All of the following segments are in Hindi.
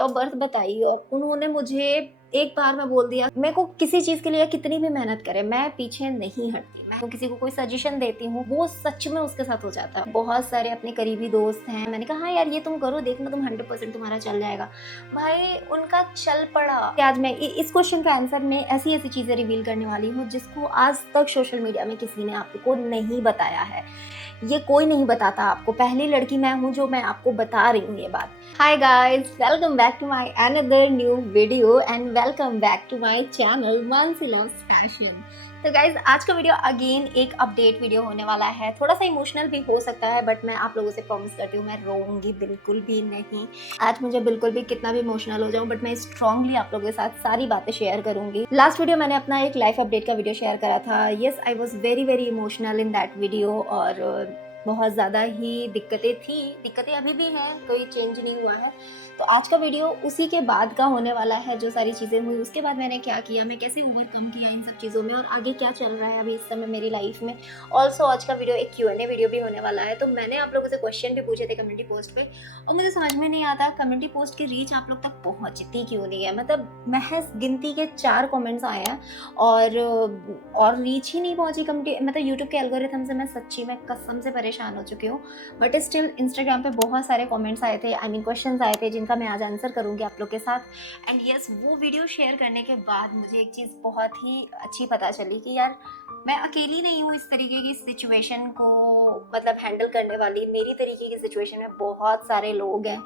डेट ऑफ बर्थ बताई और उन्होंने मुझे एक बार में बोल दिया। मेरे को किसी चीज़ के लिए कितनी भी मेहनत करे मैं पीछे नहीं हटती। मैं किसी को कोई सजेशन देती हूँ वो सच में उसके साथ हो जाता है। बहुत सारे अपने करीबी दोस्त हैं, मैंने कहा हाँ यार ये तुम करो, देखना तुम 100% तुम्हारा चल जाएगा। भाई उनका चल पड़ा। आज मैं इस क्वेश्चन का आंसर में ऐसी ऐसी चीज़ें रिवील करने वाली हूँ जिसको आज तक सोशल मीडिया में किसी ने आपको नहीं बताया है। ये कोई नहीं बताता आपको। पहली लड़की मैं हूँ जो मैं आपको बता रही हूँ ये बात। Hi guys, welcome back to my another new video and welcome back to my channel Mansi loves fashion. तो गाइज आज का वीडियो अगेन एक अपडेट वीडियो होने वाला है। थोड़ा सा इमोशनल भी हो सकता है बट मैं आप लोगों से प्रॉमिस करती हूँ मैं रोऊंगी बिल्कुल भी नहीं। आज मुझे बिल्कुल भी कितना भी इमोशनल हो जाऊँ बट मैं स्ट्रांगली आप लोगों के साथ सारी बातें शेयर करूंगी। लास्ट वीडियो मैंने अपना एक लाइफ अपडेट का वीडियो शेयर करा था। Yes, I was very emotional in that video और बहुत ज़्यादा ही दिक्कतें अभी भी हैं, कोई चेंज नहीं हुआ है। तो आज का वीडियो उसी के बाद का होने वाला है, जो सारी चीज़ें हुई उसके बाद मैंने क्या किया, मैं कैसे ओवरकम किया इन सब चीज़ों में और आगे क्या चल रहा है अभी इस समय मेरी लाइफ में। ऑल्सो आज का वीडियो एक Q&A वीडियो भी होने वाला है। तो मैंने आप लोगों से क्वेश्चन भी पूछे थे कम्युनिटी पोस्ट पे और मुझे समझ में नहीं आता कम्युनिटी पोस्ट की रीच आप लोग तक पहुँचती क्यों नहीं है। मतलब महज गिनती के 4 कॉमेंट्स आए हैं और रीच ही नहीं पहुँची कम्युनिटी। मतलब यूट्यूब के एल्गोरिथम से मैं सच्ची में कसम से परेशान हो चुकी हूँ। बट स्टिल इंस्टाग्राम पे बहुत सारे कमेंट्स आए थे, क्वेश्चंस आए थे जिनका मैं आज आंसर करूंगी आप लोग के साथ। एंड यस, वो वीडियो शेयर करने के बाद मुझे एक चीज़ बहुत ही अच्छी पता चली कि यार मैं अकेली नहीं हूँ इस तरीके की सिचुएशन को मतलब हैंडल करने वाली। मेरी तरीके की सिचुएशन में बहुत सारे लोग हैं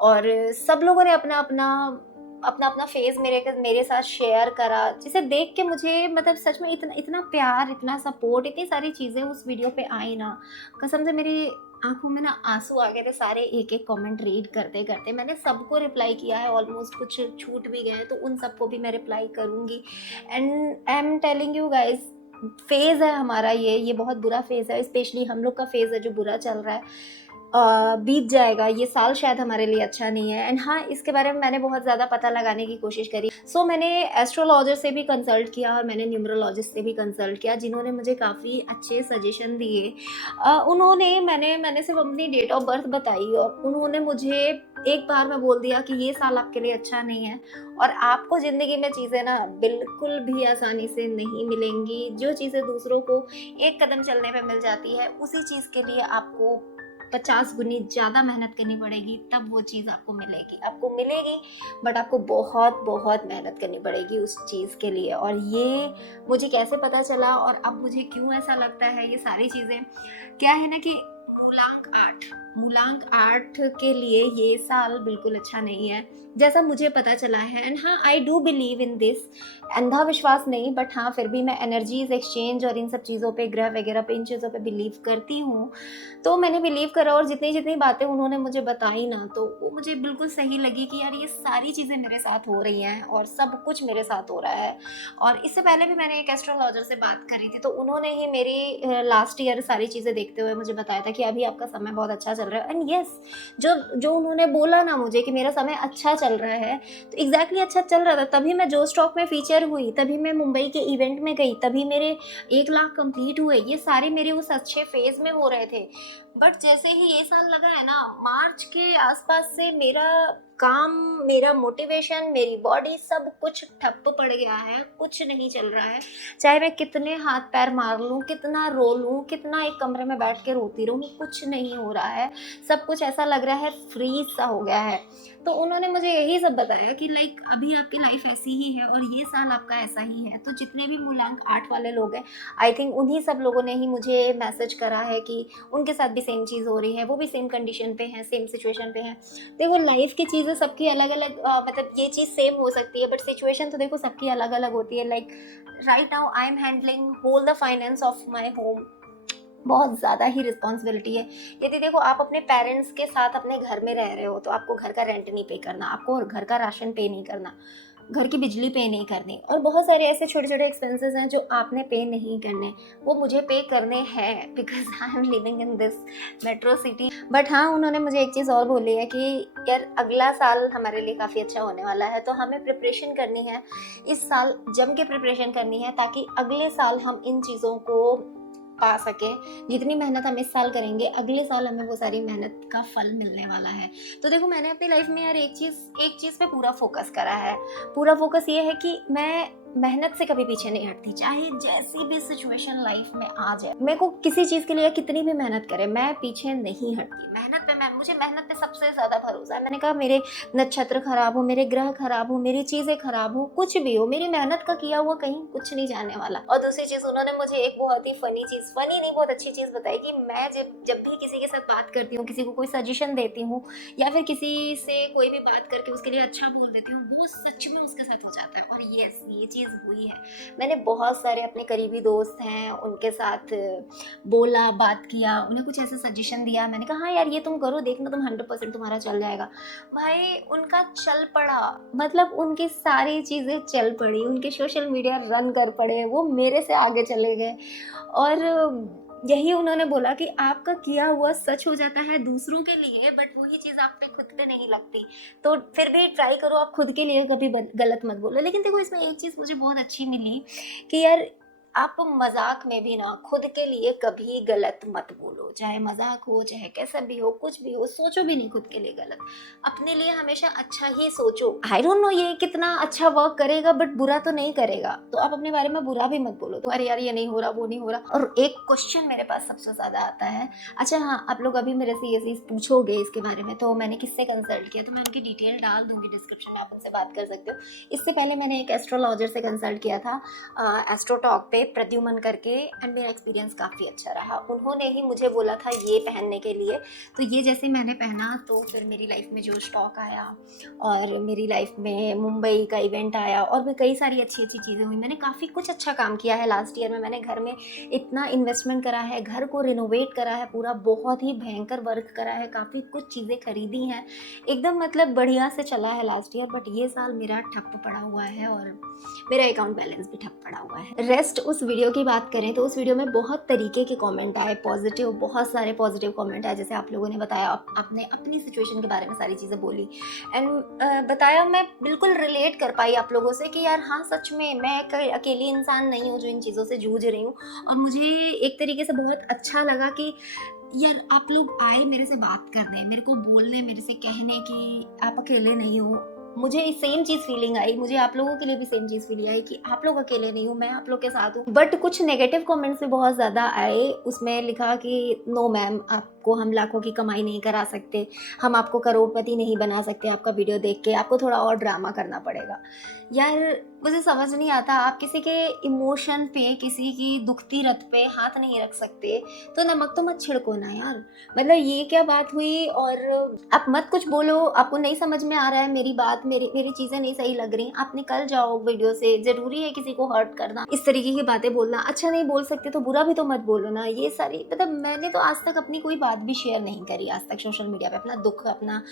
और सब लोगों ने अपना फेस मेरे साथ शेयर करा, जिसे देख के मुझे मतलब सच में इतना प्यार, इतना सपोर्ट, इतनी सारी चीज़ें उस वीडियो पे आई ना, कसम से मेरी आंखों में ना आंसू आ गए थे। सारे एक एक कमेंट रीड करते करते मैंने सबको रिप्लाई किया है। ऑलमोस्ट कुछ छूट भी गए तो उन सबको भी मैं रिप्लाई करूँगी। And I am telling you guys, phase है हमारा ये बहुत बुरा फेज़ है। स्पेशली हम लोग का फेज़ है जो बुरा चल रहा है। बीत जाएगा, ये साल शायद हमारे लिए अच्छा नहीं है। एंड हाँ, इसके बारे में मैंने बहुत ज़्यादा पता लगाने की कोशिश करी। सो मैंने एस्ट्रोलॉजर से भी कंसल्ट किया और मैंने न्यूमरोलॉजिस्ट से भी कंसल्ट किया जिन्होंने मुझे काफ़ी अच्छे सजेशन दिए। मैंने सिर्फ अपनी डेट ऑफ बर्थ बताई और उन्होंने मुझे एक बार में बोल दिया कि ये साल आपके लिए अच्छा नहीं है और आपको ज़िंदगी में चीज़ें ना बिल्कुल भी आसानी से नहीं मिलेंगी। जो चीज़ें दूसरों को एक कदम चलने पे मिल जाती है उसी चीज़ के लिए आपको 50 गुनी ज़्यादा मेहनत करनी पड़ेगी, तब वो चीज़ आपको मिलेगी बट आपको बहुत मेहनत करनी पड़ेगी उस चीज़ के लिए। और ये मुझे कैसे पता चला और अब मुझे क्यों ऐसा लगता है, ये सारी चीज़ें क्या है ना कि मूलांक 8 के लिए ये साल बिल्कुल अच्छा नहीं है जैसा मुझे पता चला है। एंड हाँ, I do believe in this, अंधा विश्वास नहीं बट हाँ फिर भी मैं एनर्जीज एक्सचेंज और इन सब चीज़ों पे, ग्रह वगैरह पे, इन चीज़ों पे बिलीव करती हूँ। तो मैंने बिलीव करा और जितनी बातें उन्होंने मुझे बताई ना तो वो मुझे बिल्कुल सही लगी कि यार ये सारी चीज़ें मेरे साथ हो रही हैं और सब कुछ मेरे साथ हो रहा है। और इससे पहले भी मैंने एक एस्ट्रोलॉजर से बात करी थी तो उन्होंने ही मेरी लास्ट ईयर सारी चीज़ें देखते हुए मुझे बताया था कि अभी आपका समय बहुत अच्छा चल रहा है। एंड यस, जो उन्होंने बोला ना मुझे कि मेरा समय अच्छा चल रहा है तो एग्जैक्टली अच्छा चल रहा था। तभी मैं जो स्टॉक में फीचर हुई, तभी मैं मुंबई के इवेंट में गई, तभी मेरे 1 लाख कंप्लीट हुए। ये सारे मेरे उस अच्छे फेज में हो रहे थे। बट जैसे ही ये साल लगा है ना, मार्च के आसपास से मेरा काम, मेरा मोटिवेशन, मेरी बॉडी सब कुछ ठप पड़ गया है, कुछ नहीं चल रहा है। चाहे मैं कितने हाथ पैर मार लूँ, कितना रो लूँ, कितना एक कमरे में बैठ के रोती रहूँ, कुछ नहीं हो रहा है। सब कुछ ऐसा लग रहा है फ्रीज सा हो गया है। तो उन्होंने मुझे यही सब बताया कि लाइक अभी आपकी लाइफ ऐसी ही है और ये साल आपका ऐसा ही है। तो जितने भी मूलांक 8 वाले लोग हैं, आई थिंक उन्हीं सब लोगों ने ही मुझे मैसेज करा है कि उनके साथ भी सेम चीज़ हो रही है, वो भी सेम कंडीशन पे हैं, सेम सिचुएशन पे हैं। देखो, लाइफ की चीज़ें सबकी अलग अलग, मतलब ये चीज़ सेम हो सकती है बट सिचुएशन तो देखो सबकी अलग अलग होती है। Like right now I am handling whole the finance of my home. बहुत ज़्यादा ही रिस्पॉन्सिबिलिटी है। यदि देखो आप अपने पेरेंट्स के साथ अपने घर में रह रहे हो तो आपको घर का रेंट नहीं पे करना, आपको घर का राशन पे नहीं करना, घर की बिजली पे नहीं करनी और बहुत सारे ऐसे छोटे छोटे एक्सपेंसेस हैं जो आपने पे नहीं करने, वो मुझे पे करने हैं because I M living in this metro city. But हाँ, उन्होंने मुझे एक चीज़ और बोली है कि यार अगला साल हमारे लिए काफ़ी अच्छा होने वाला है तो हमें प्रिपरेशन करनी है, इस साल जम के प्रिपरेशन करनी है ताकि अगले साल हम इन चीज़ों को पा सके, जितनी मेहनत हम इस साल करेंगे अगले साल हमें वो सारी मेहनत का फल मिलने वाला है। तो देखो मैंने अपनी लाइफ में यार एक चीज़ पे पूरा फोकस करा है। पूरा फोकस ये है कि मैं मेहनत से कभी पीछे नहीं हटती, चाहे जैसी भी सिचुएशन लाइफ में आ जाए। मेरे को किसी चीज़ के लिए कितनी भी मेहनत करे, मैं पीछे नहीं हटती। मुझे मेहनत पे सबसे ज़्यादा भरोसा है। मैंने कहा मेरे नक्षत्र खराब हो, मेरे ग्रह खराब हो, मेरी चीज़ें खराब हो, कुछ भी हो, मेरी मेहनत का किया हुआ कहीं कुछ नहीं जाने वाला। और दूसरी चीज़, उन्होंने मुझे एक बहुत ही फनी नहीं, बहुत अच्छी चीज़ बताई कि मैं जब भी किसी के साथ बात करती हूँ, किसी को कोई सजेशन देती हूँ या फिर किसी से कोई भी बात करके उसके लिए अच्छा बोल देती हूँ, वो सच में उसके साथ हो जाता है। और ये चीज़ हुई है। मैंने बहुत सारे अपने करीबी दोस्त हैं, उनके साथ बोला, बात किया, उन्हें कुछ ऐसे सजेशन दिया, मैंने कहा हाँ यार ये तुम करो, देखना तुम 100% तुम्हारा चल जाएगा। भाई उनका चल पड़ा, मतलब उनकी सारी चीज़ें चल पड़ी, उनके सोशल मीडिया रन कर पड़े, वो मेरे से आगे चले गए। और यही उन्होंने बोला कि आपका किया हुआ सच हो जाता है दूसरों के लिए, बट वही चीज़ आप पे खुद पे नहीं लगती। तो फिर भी ट्राई करो, आप खुद के लिए कभी गलत मत बोलो। लेकिन देखो इसमें एक चीज़ मुझे बहुत अच्छी मिली कि यार आप मजाक में भी ना खुद के लिए कभी गलत मत बोलो, चाहे मजाक हो चाहे कैसा भी हो, कुछ भी हो, सोचो भी नहीं खुद के लिए गलत। अपने लिए हमेशा अच्छा ही सोचो। आई डोंट नो ये कितना अच्छा वर्क करेगा, बट बुरा तो नहीं करेगा। तो आप अपने बारे में बुरा भी मत बोलो, तो अरे यार ये नहीं हो रहा, वो नहीं हो रहा। और एक क्वेश्चन मेरे पास सबसे ज्यादा आता है, अच्छा हाँ आप लोग अभी मेरे से ये चीज पूछोगे इसके बारे में, तो मैंने किससे कंसल्ट किया, तो मैं उनकी डिटेल डाल दूंगी डिस्क्रिप्शन में, आप उनसे बात कर सकते हो। इससे पहले मैंने एक एस्ट्रोलॉजर से कंसल्ट किया था एस्ट्रोटॉक पे, प्रद्युमन करके, एंड मेरा एक्सपीरियंस काफ़ी अच्छा रहा। उन्होंने ही मुझे बोला था ये पहनने के लिए, तो ये जैसे मैंने पहना तो फिर मेरी लाइफ में जो स्टॉक आया और मेरी लाइफ में मुंबई का इवेंट आया और भी कई सारी अच्छी अच्छी चीज़ें हुई। मैंने काफ़ी कुछ अच्छा काम किया है लास्ट ईयर में। मैंने घर में इतना इन्वेस्टमेंट करा है, घर को रिनोवेट करा है, पूरा बहुत ही भयंकर वर्क करा है, काफ़ी कुछ चीज़ें खरीदी हैं, एकदम मतलब बढ़िया से चला है लास्ट ईयर। बट ये साल मेरा ठप पड़ा हुआ है और मेरा अकाउंट बैलेंस भी ठप पड़ा हुआ है। रेस्ट उस वीडियो की बात करें तो उस वीडियो में बहुत तरीके के कमेंट आए, पॉजिटिव, बहुत सारे पॉजिटिव कमेंट आए। जैसे आप लोगों ने बताया, आपने अपनी सिचुएशन के बारे में सारी चीज़ें बोली एंड बताया, मैं बिल्कुल रिलेट कर पाई आप लोगों से कि यार हाँ सच में मैं अकेली इंसान नहीं हूँ जो इन चीज़ों से जूझ रही हूँ। और मुझे एक तरीके से बहुत अच्छा लगा कि यार आप लोग आए मेरे से बात करने, मेरे को बोलने, मेरे से कहने कि आप अकेले नहीं हो। मुझे सेम चीज़ फीलिंग आई, मुझे आप लोगों के लिए भी सेम चीज़ फीलिंग आई कि आप लोग अकेले नहीं हो, मैं आप लोग के साथ हूँ। बट कुछ नेगेटिव कमेंट्स भी बहुत ज़्यादा आए। उसमें लिखा कि नो मैम, आपको हम लाखों की कमाई नहीं करा सकते, हम आपको करोड़पति नहीं बना सकते, आपका वीडियो देख के आपको थोड़ा और ड्रामा करना पड़ेगा। यार मुझे समझ नहीं आता, आप किसी के इमोशन पे, किसी की दुखती रत पे हाथ नहीं रख सकते तो नमक तो मत छिड़को ना यार। मतलब ये क्या बात हुई। और आप मत कुछ बोलो, आपको नहीं समझ में आ रहा है मेरी बात, मेरी चीज़ें नहीं सही लग रही, आप निकल जाओ वीडियो से। ज़रूरी है किसी को हर्ट करना, इस तरीके की बातें बोलना? अच्छा नहीं बोल सकते तो बुरा भी तो मत बोलो ना। ये सारी मतलब मैंने तो आज तक अपनी कोई बात भी शेयर नहीं करी आज तक सोशल मीडिया पे, अपना दुख, अपना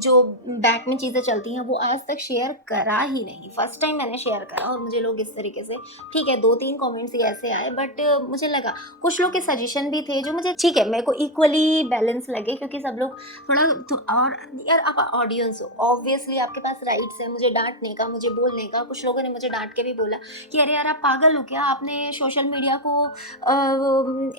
जो बैक में चीज़ें चलती हैं वो आज तक शेयर करा ही नहीं। फर्स्ट टाइम मैंने शेयर करा और मुझे लोग इस तरीके से, ठीक है 2-3 कमेंट्स ही ऐसे आए, बट मुझे लगा कुछ लोग के सजेशन भी थे जो मुझे ठीक है, मेरे को इक्वली बैलेंस लगे, क्योंकि सब लोग थोड़ा तो। और यार आप ऑडियंस हो, ऑब्वियसली आपके पास राइट्स है मुझे डांटने का, मुझे बोलने का। कुछ लोगों ने मुझे डांट के भी बोला कि अरे यार आप पागल हो क्या, आपने सोशल मीडिया को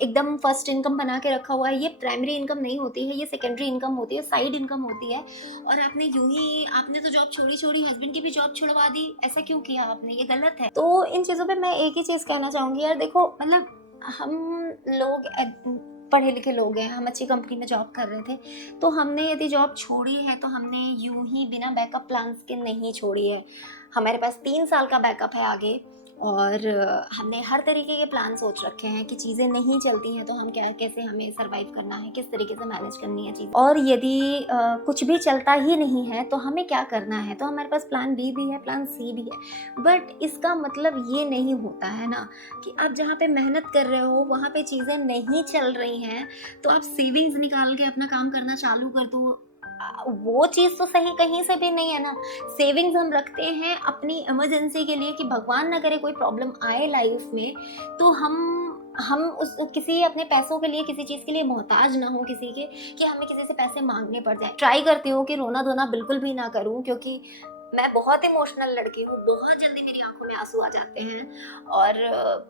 एकदम फर्स्ट इनकम बना के रखा हुआ है, ये प्राइमरी इनकम नहीं होती है, ये सेकेंडरी इनकम होती है, साइड इनकम होती है। और आपने यूं ही, आपने तो जॉब छोड़ी, हस्बैंड की भी जॉब छुड़वा दी, ऐसा क्यों किया आपने, ये गलत है। तो इन चीज़ों पे मैं एक ही चीज़ कहना चाहूँगी यार, देखो मतलब हम लोग पढ़े लिखे लोग हैं, हम अच्छी कंपनी में जॉब कर रहे थे, तो हमने यदि जॉब छोड़ी है तो हमने यूं ही बिना बैकअप प्लान्स के नहीं छोड़ी है। हमारे पास 3 साल का बैकअप है आगे, और हमने हर तरीके के प्लान सोच रखे हैं कि चीज़ें नहीं चलती हैं तो हम कैसे हमें सरवाइव करना है, किस तरीके से मैनेज करनी है चीज़। और यदि कुछ भी चलता ही नहीं है तो हमें क्या करना है, तो हमारे पास प्लान बी भी है, प्लान सी भी है। बट इसका मतलब ये नहीं होता है ना कि आप जहाँ पे मेहनत कर रहे हो वहाँ पे चीज़ें नहीं चल रही हैं तो आप सेविंग्स निकाल के अपना काम करना चालू कर दो। वो चीज़ तो सही कहीं से भी नहीं है ना। सेविंग्स हम रखते हैं अपनी इमरजेंसी के लिए कि भगवान ना करे कोई प्रॉब्लम आए लाइफ में, तो हम उस किसी अपने पैसों के लिए, किसी चीज़ के लिए मोहताज ना हो किसी के, कि हमें किसी से पैसे मांगने पड़ जाए। ट्राई करती हूँ कि रोना धोना बिल्कुल भी ना करूँ, क्योंकि मैं बहुत इमोशनल लड़की हूँ, बहुत जल्दी मेरी आंखों में आंसू आ जाते हैं। और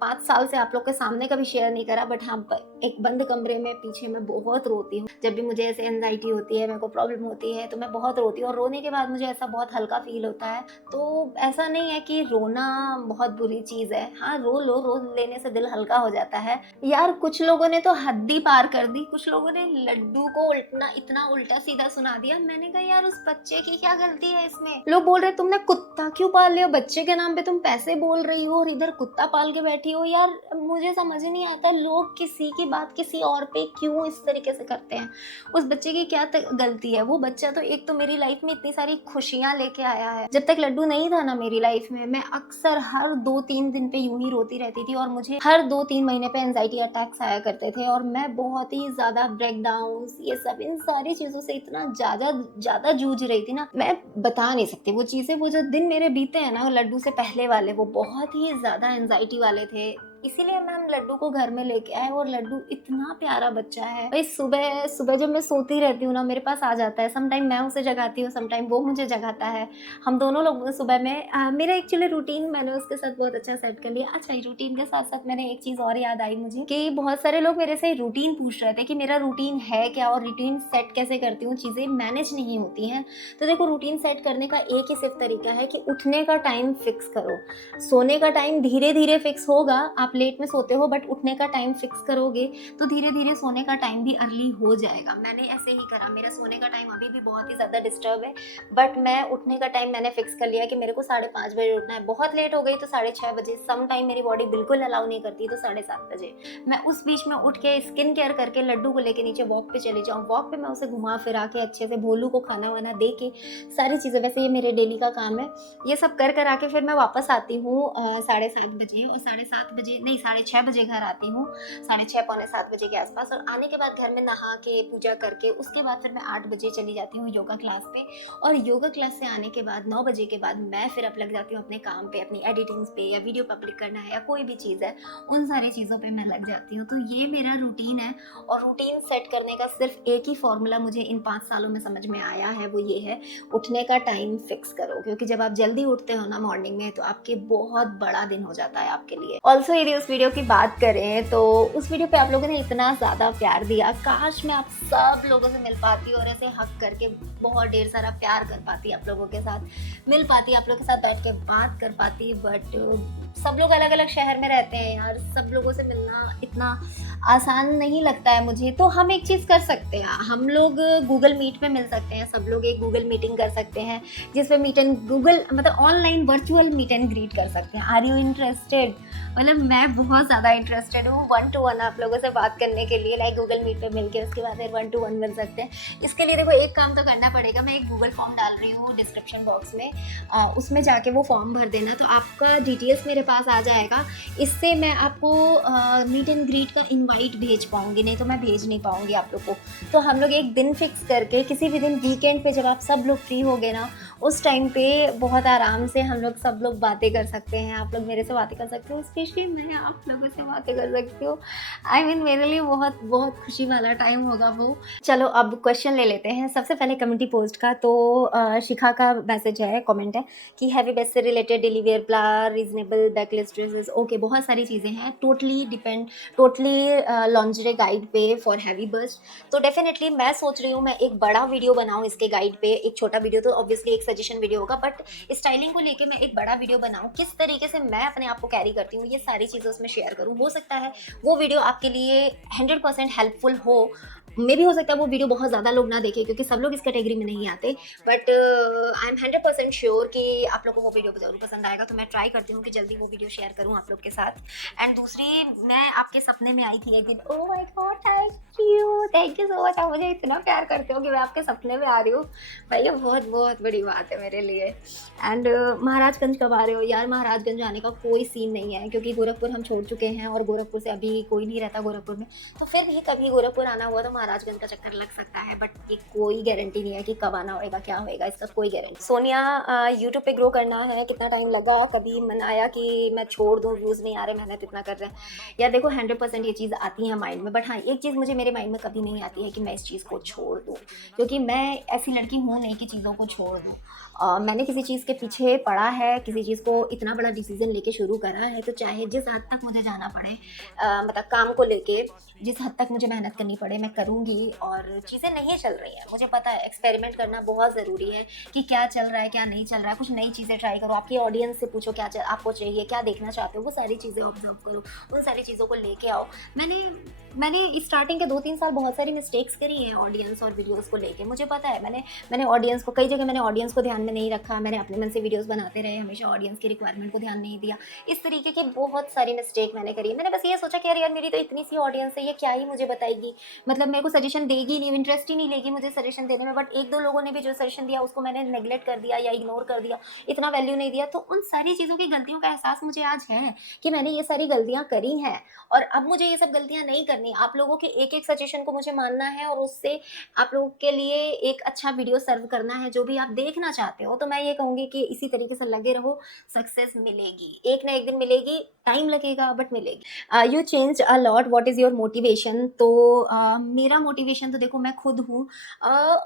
5 साल से आप लोग के सामने कभी शेयर नहीं करा, बट हाँ एक बंद कमरे में पीछे मैं बहुत रोती हूँ। जब भी मुझे ऐसे एंजाइटी होती है, मेरे को प्रॉब्लम होती है, तो मैं बहुत रोती हूँ और रोने के बाद मुझे ऐसा बहुत हल्का फील होता है। तो ऐसा नहीं है कि रोना बहुत बुरी चीज़ है, हाँ रो लो, रो लेने से दिल हल्का हो जाता है। यार कुछ लोगों ने तो हद ही पार कर दी, कुछ लोगों ने लड्डू को इतना उल्टा सीधा सुना दिया। मैंने कहा यार उस बच्चे की क्या गलती है इसमें? लोग बोल रहे तुमने कुत्ता क्यों पाल लिया, बच्चे के नाम पे तुम पैसे बोल रही हो और इधर कुत्ता पाल के बैठी हो। यार मुझे समझ ही नहीं आता लोग किसी की बात किसी और पे क्यों इस तरीके से करते हैं। उस बच्चे की क्या गलती है? वो बच्चा तो एक तो मेरी लाइफ में इतनी सारी खुशियां लेके आया है। जब तक लड्डू नहीं था ना मेरी लाइफ में, मैं अक्सर हर 2-3 दिन पे यूं ही रोती रहती थी और मुझे हर 2-3 महीने पे एंजाइटी अटैक्स आया करते थे और मैं बहुत ही ज्यादा ब्रेकडाउन, ये सब इन सारी चीजों से इतना ज्यादा जूझ रही थी ना, मैं बता नहीं सकती वो चीजें। वो जो दिन मेरे बीते हैं ना लड्डू से पहले वाले, वो बहुत ही ज्यादा एंजाइटी वाले थे। इसीलिए मैम लड्डू को घर में लेके आए और लड्डू इतना प्यारा बच्चा है भाई। सुबह सुबह जब मैं सोती रहती हूँ ना, मेरे पास आ जाता है। समटाइम मैं उसे जगाती हूँ, समटाइम वो मुझे जगाता है। हम दोनों लोग सुबह में मेरा एक्चुअली रूटीन मैंने उसके साथ बहुत अच्छा सेट कर लिया। अच्छा, रूटीन के साथ साथ मैंने एक चीज़ और याद आई मुझे कि बहुत सारे लोग मेरे से रूटीन पूछ रहे थे कि मेरा रूटीन है क्या और रूटीन सेट कैसे करती हूँ, चीज़ें मैनेज नहीं होती हैं। तो देखो, रूटीन सेट करने का एक ही सिर्फ तरीका है कि उठने का टाइम फिक्स करो। सोने का टाइम धीरे धीरे फिक्स होगा, आप लेट में सोते हो बट उठने का टाइम फिक्स करोगे तो धीरे धीरे सोने का टाइम भी अर्ली हो जाएगा। मैंने ऐसे ही करा। मेरा सोने का टाइम अभी भी बहुत ही ज़्यादा डिस्टर्ब है, बट मैं उठने का टाइम मैंने फिक्स कर लिया कि मेरे को 5:30 बजे उठना है। बहुत लेट हो गई तो 6:30 बजे, सम टाइम मेरी बॉडी बिल्कुल अलाउ नहीं करती तो 7:30 बजे। मैं उस बीच में उठ के स्किन केयर करके लड्डू को लेके नीचे वॉक पे चली जाऊँ। वॉक पे मैं उसे घुमा फिरा के अच्छे से, भोलू को खाना वाना दे के, सारी चीज़ें, वैसे ये मेरे डेली का काम है, ये सब कर कर आके फिर मैं वापस आती हूँ 7:30 बजे। और 7:30 बजे नहीं, 6:30 बजे घर आती हूँ, 6:30 पौने 7 बजे के आसपास। और आने के बाद घर में नहा के पूजा करके उसके बाद फिर मैं 8 बजे चली जाती हूँ योगा क्लास पे। और योगा क्लास से आने के बाद 9 बजे के बाद मैं फिर अब लग जाती हूँ अपने काम पे, अपनी एडिटिंग्स पे, या वीडियो पब्लिक करना है या कोई भी चीज़ है, उन सारी चीज़ों पे मैं लग जाती हूँ। तो ये मेरा रूटीन है। और रूटीन सेट करने का सिर्फ एक ही फॉर्मूला मुझे इन 5 सालों में समझ में आया है, वो ये है, उठने का टाइम फिक्स करो। क्योंकि जब आप जल्दी उठते हो ना मॉर्निंग में, तो आपके बहुत बड़ा दिन हो जाता है आपके लिए। ऑल्सो यदि उस वीडियो की बात करें तो उस वीडियो पे आप लोगों ने इतना ज़्यादा प्यार दिया, काश मैं आप सब लोगों से मिल पाती और ऐसे हक करके बहुत ढेर सारा प्यार कर पाती, आप लोगों के साथ मिल पाती, आप लोगों के साथ बैठ के बात कर पाती। बट सब लोग अलग अलग शहर में रहते हैं यार, सब लोगों से मिलना इतना आसान नहीं लगता है मुझे। तो हम एक चीज़ कर सकते हैं, हम लोग गूगल मीट पे मिल सकते हैं, सब लोग एक गूगल मीटिंग कर सकते हैं जिसपे मीट एंड गूगल मतलब online virtual meet and greet कर सकते हैं। Are you interested? मतलब मैं बहुत ज़्यादा इंटरेस्टेड हूँ 1-to-1 आप लोगों से बात करने के लिए, लाइक गूगल मीट पे मिलके उसके बाद फिर 1-to-1 मिल सकते हैं। इसके लिए देखो एक काम तो करना पड़ेगा, मैं एक गूगल फॉर्म डाल रही हूँ डिस्क्रिप्शन बॉक्स में, उसमें जाके वो फॉर्म भर देना तो आपका डिटेल्स मेरे पास आ जाएगा। इससे मैं आपको मीट एंड ग्रीट का इन्वाइट भेज पाऊँगी, नहीं तो मैं भेज नहीं पाऊँगी आप लोग को। तो हम लोग एक दिन फिक्स करके किसी भी दिन वीकेंड पे जब आप सब लोग फ्री हो गए ना, उस टाइम पे बहुत आराम से हम लोग सब लोग बातें कर सकते हैं। आप लोग मेरे से बातें कर सकते हो, स्पेशली मैं आप लोगों से बातें कर सकती हूँ। आई मीन मेरे लिए बहुत बहुत खुशी वाला टाइम होगा वो। चलो अब क्वेश्चन ले लेते हैं। सबसे पहले कम्युनिटी पोस्ट का तो शिखा का मैसेज है, कमेंट है कि हैवी बेस्ट से रिलेटेड डेली वेयर प्लार रीजनेबल बैकलेस ड्रेसेस। ओके, बहुत सारी चीज़ें हैं, टोटली लॉन्जरे गाइड पे फॉर हैवी बस्ट। तो डेफिनेटली मैं सोच रही हूँ मैं एक बड़ा वीडियो बनाऊँ इसके गाइड पे। एक छोटा वीडियो तो ऑब्वियसली एक सजेशन वीडियो होगा, बट स्टाइलिंग को लेके मैं एक बड़ा वीडियो बनाऊँ, किस तरीके से मैं अपने आप को कैरी करती हूँ, ये सारी चीज़ें उसमें शेयर करूँ। हो सकता है वो वीडियो आपके लिए 100% हेल्पफुल हो, मे भी हो सकता है वो वीडियो बहुत ज़्यादा लोग ना देखें क्योंकि सब लोग इस कैटेगरी में नहीं आते, बट आई एम 100% श्योर कि आप लोग को वो वीडियो ज़रूर पसंद आएगा। तो मैं ट्राई करती हूँ कि जल्दी वो वीडियो शेयर करूँ आप लोग के साथ। एंड दूसरी, मैं आपके सपने में आई थी एक दिन। Oh my God, thank you so much. आप मुझे इतना प्यार करते हो कि मैं आपके सपने में आ रही हूँ भाई, ये बहुत बहुत बड़ी बात है मेरे लिए। एंड महाराजगंज कब आ रहे हो? यार महाराजगंज आने का कोई सीन नहीं है क्योंकि गोरखपुर हम छोड़ चुके हैं और गोरखपुर से अभी कोई नहीं रहता गोरखपुर में। तो फिर भी कभी गोरखपुर आना हुआ तो महाराजगंज का चक्कर लग सकता है, बट ये कोई गारंटी नहीं है कि कब आना होएगा, क्या होएगा, इसका कोई गारंटी। सोनिया, यूट्यूब पे ग्रो करना है, कितना टाइम लगा, कभी मन आया कि मैं छोड़ दूँ, व्यूज़ नहीं आ रहे, मेहनत इतना कर रहे हैं। यार देखो 100% ये चीज़ आती है माइंड में, बट हाँ एक चीज़ मुझे मेरे माइंड में कभी नहीं आती है कि मैं इस चीज़ को छोड़ दूँ, क्योंकि मैं ऐसी लड़की हूँ नहीं कि चीज़ों को छोड़ दूँ। मैंने किसी चीज़ के पीछे पड़ा है, किसी चीज़ को इतना बड़ा डिसीजन लेके शुरू करा है, तो चाहे जिस हद तक मुझे जाना पड़े, मतलब काम को लेके जिस हद तक मुझे मेहनत करनी पड़े मैं करूँगी। और चीज़ें नहीं चल रही हैं, मुझे पता है एक्सपेरिमेंट करना बहुत ज़रूरी है कि क्या चल रहा है क्या नहीं चल रहा है, कुछ नई चीज़ें ट्राई करो, आपकी ऑडियंस से पूछो क्या आपको चाहिए, क्या देखना चाहते हो, वो सारी चीज़ें ऑब्जर्व करो, उन सारी चीज़ों को लेके आओ। मैंने स्टार्टिंग के 2-3 साल बहुत सारी मिस्टेक्स करी हैं ऑडियंस और वीडियोस को लेके, मुझे पता है। मैंने ऑडियंस को कई जगह मैंने ऑडियंस को ध्यान में नहीं रखा, मैंने अपने मन से वीडियोस बनाते रहे, हमेशा ऑडियंस की रिक्वायरमेंट को ध्यान नहीं दिया। इस तरीके की बहुत सारी मिस्टेक मैंने करी है। मैंने बस ये सोचा कि यार मेरी तो इतनी सी ऑडियंस है, ये क्या ही मुझे बताएगी, मतलब मेरे को सजेशन देगी नहीं, इंटरेस्ट ही नहीं लेगी मुझे सजेशन देने में। बट 1-2 लोगों ने भी जो सजेशन दिया उसको मैंने नेग्लेक्ट कर दिया या इग्नोर कर दिया, इतना वैल्यू नहीं दिया। तो उन सारी चीज़ों की गलतियों का एहसास मुझे आज है कि मैंने ये सारी गलतियाँ करी हैं, और अब मुझे ये सब गलतियाँ नहीं करनी। आप लोगों के एक-एक सजेशन को मुझे मानना है और उससे आप लोगों के लिए एक अच्छा वीडियो सर्व करना है, जो भी आप देखना चाहते हो। तो मैं ये कहूँगी कि इसी तरीके से लगे रहो, सक्सेस मिलेगी, एक ना एक दिन मिलेगी, टाइम लगेगा बट मिलेगी। You changed a lot, what is your motivation? तो मेरा मोटिवेशन तो देखो मैं खुद हूँ,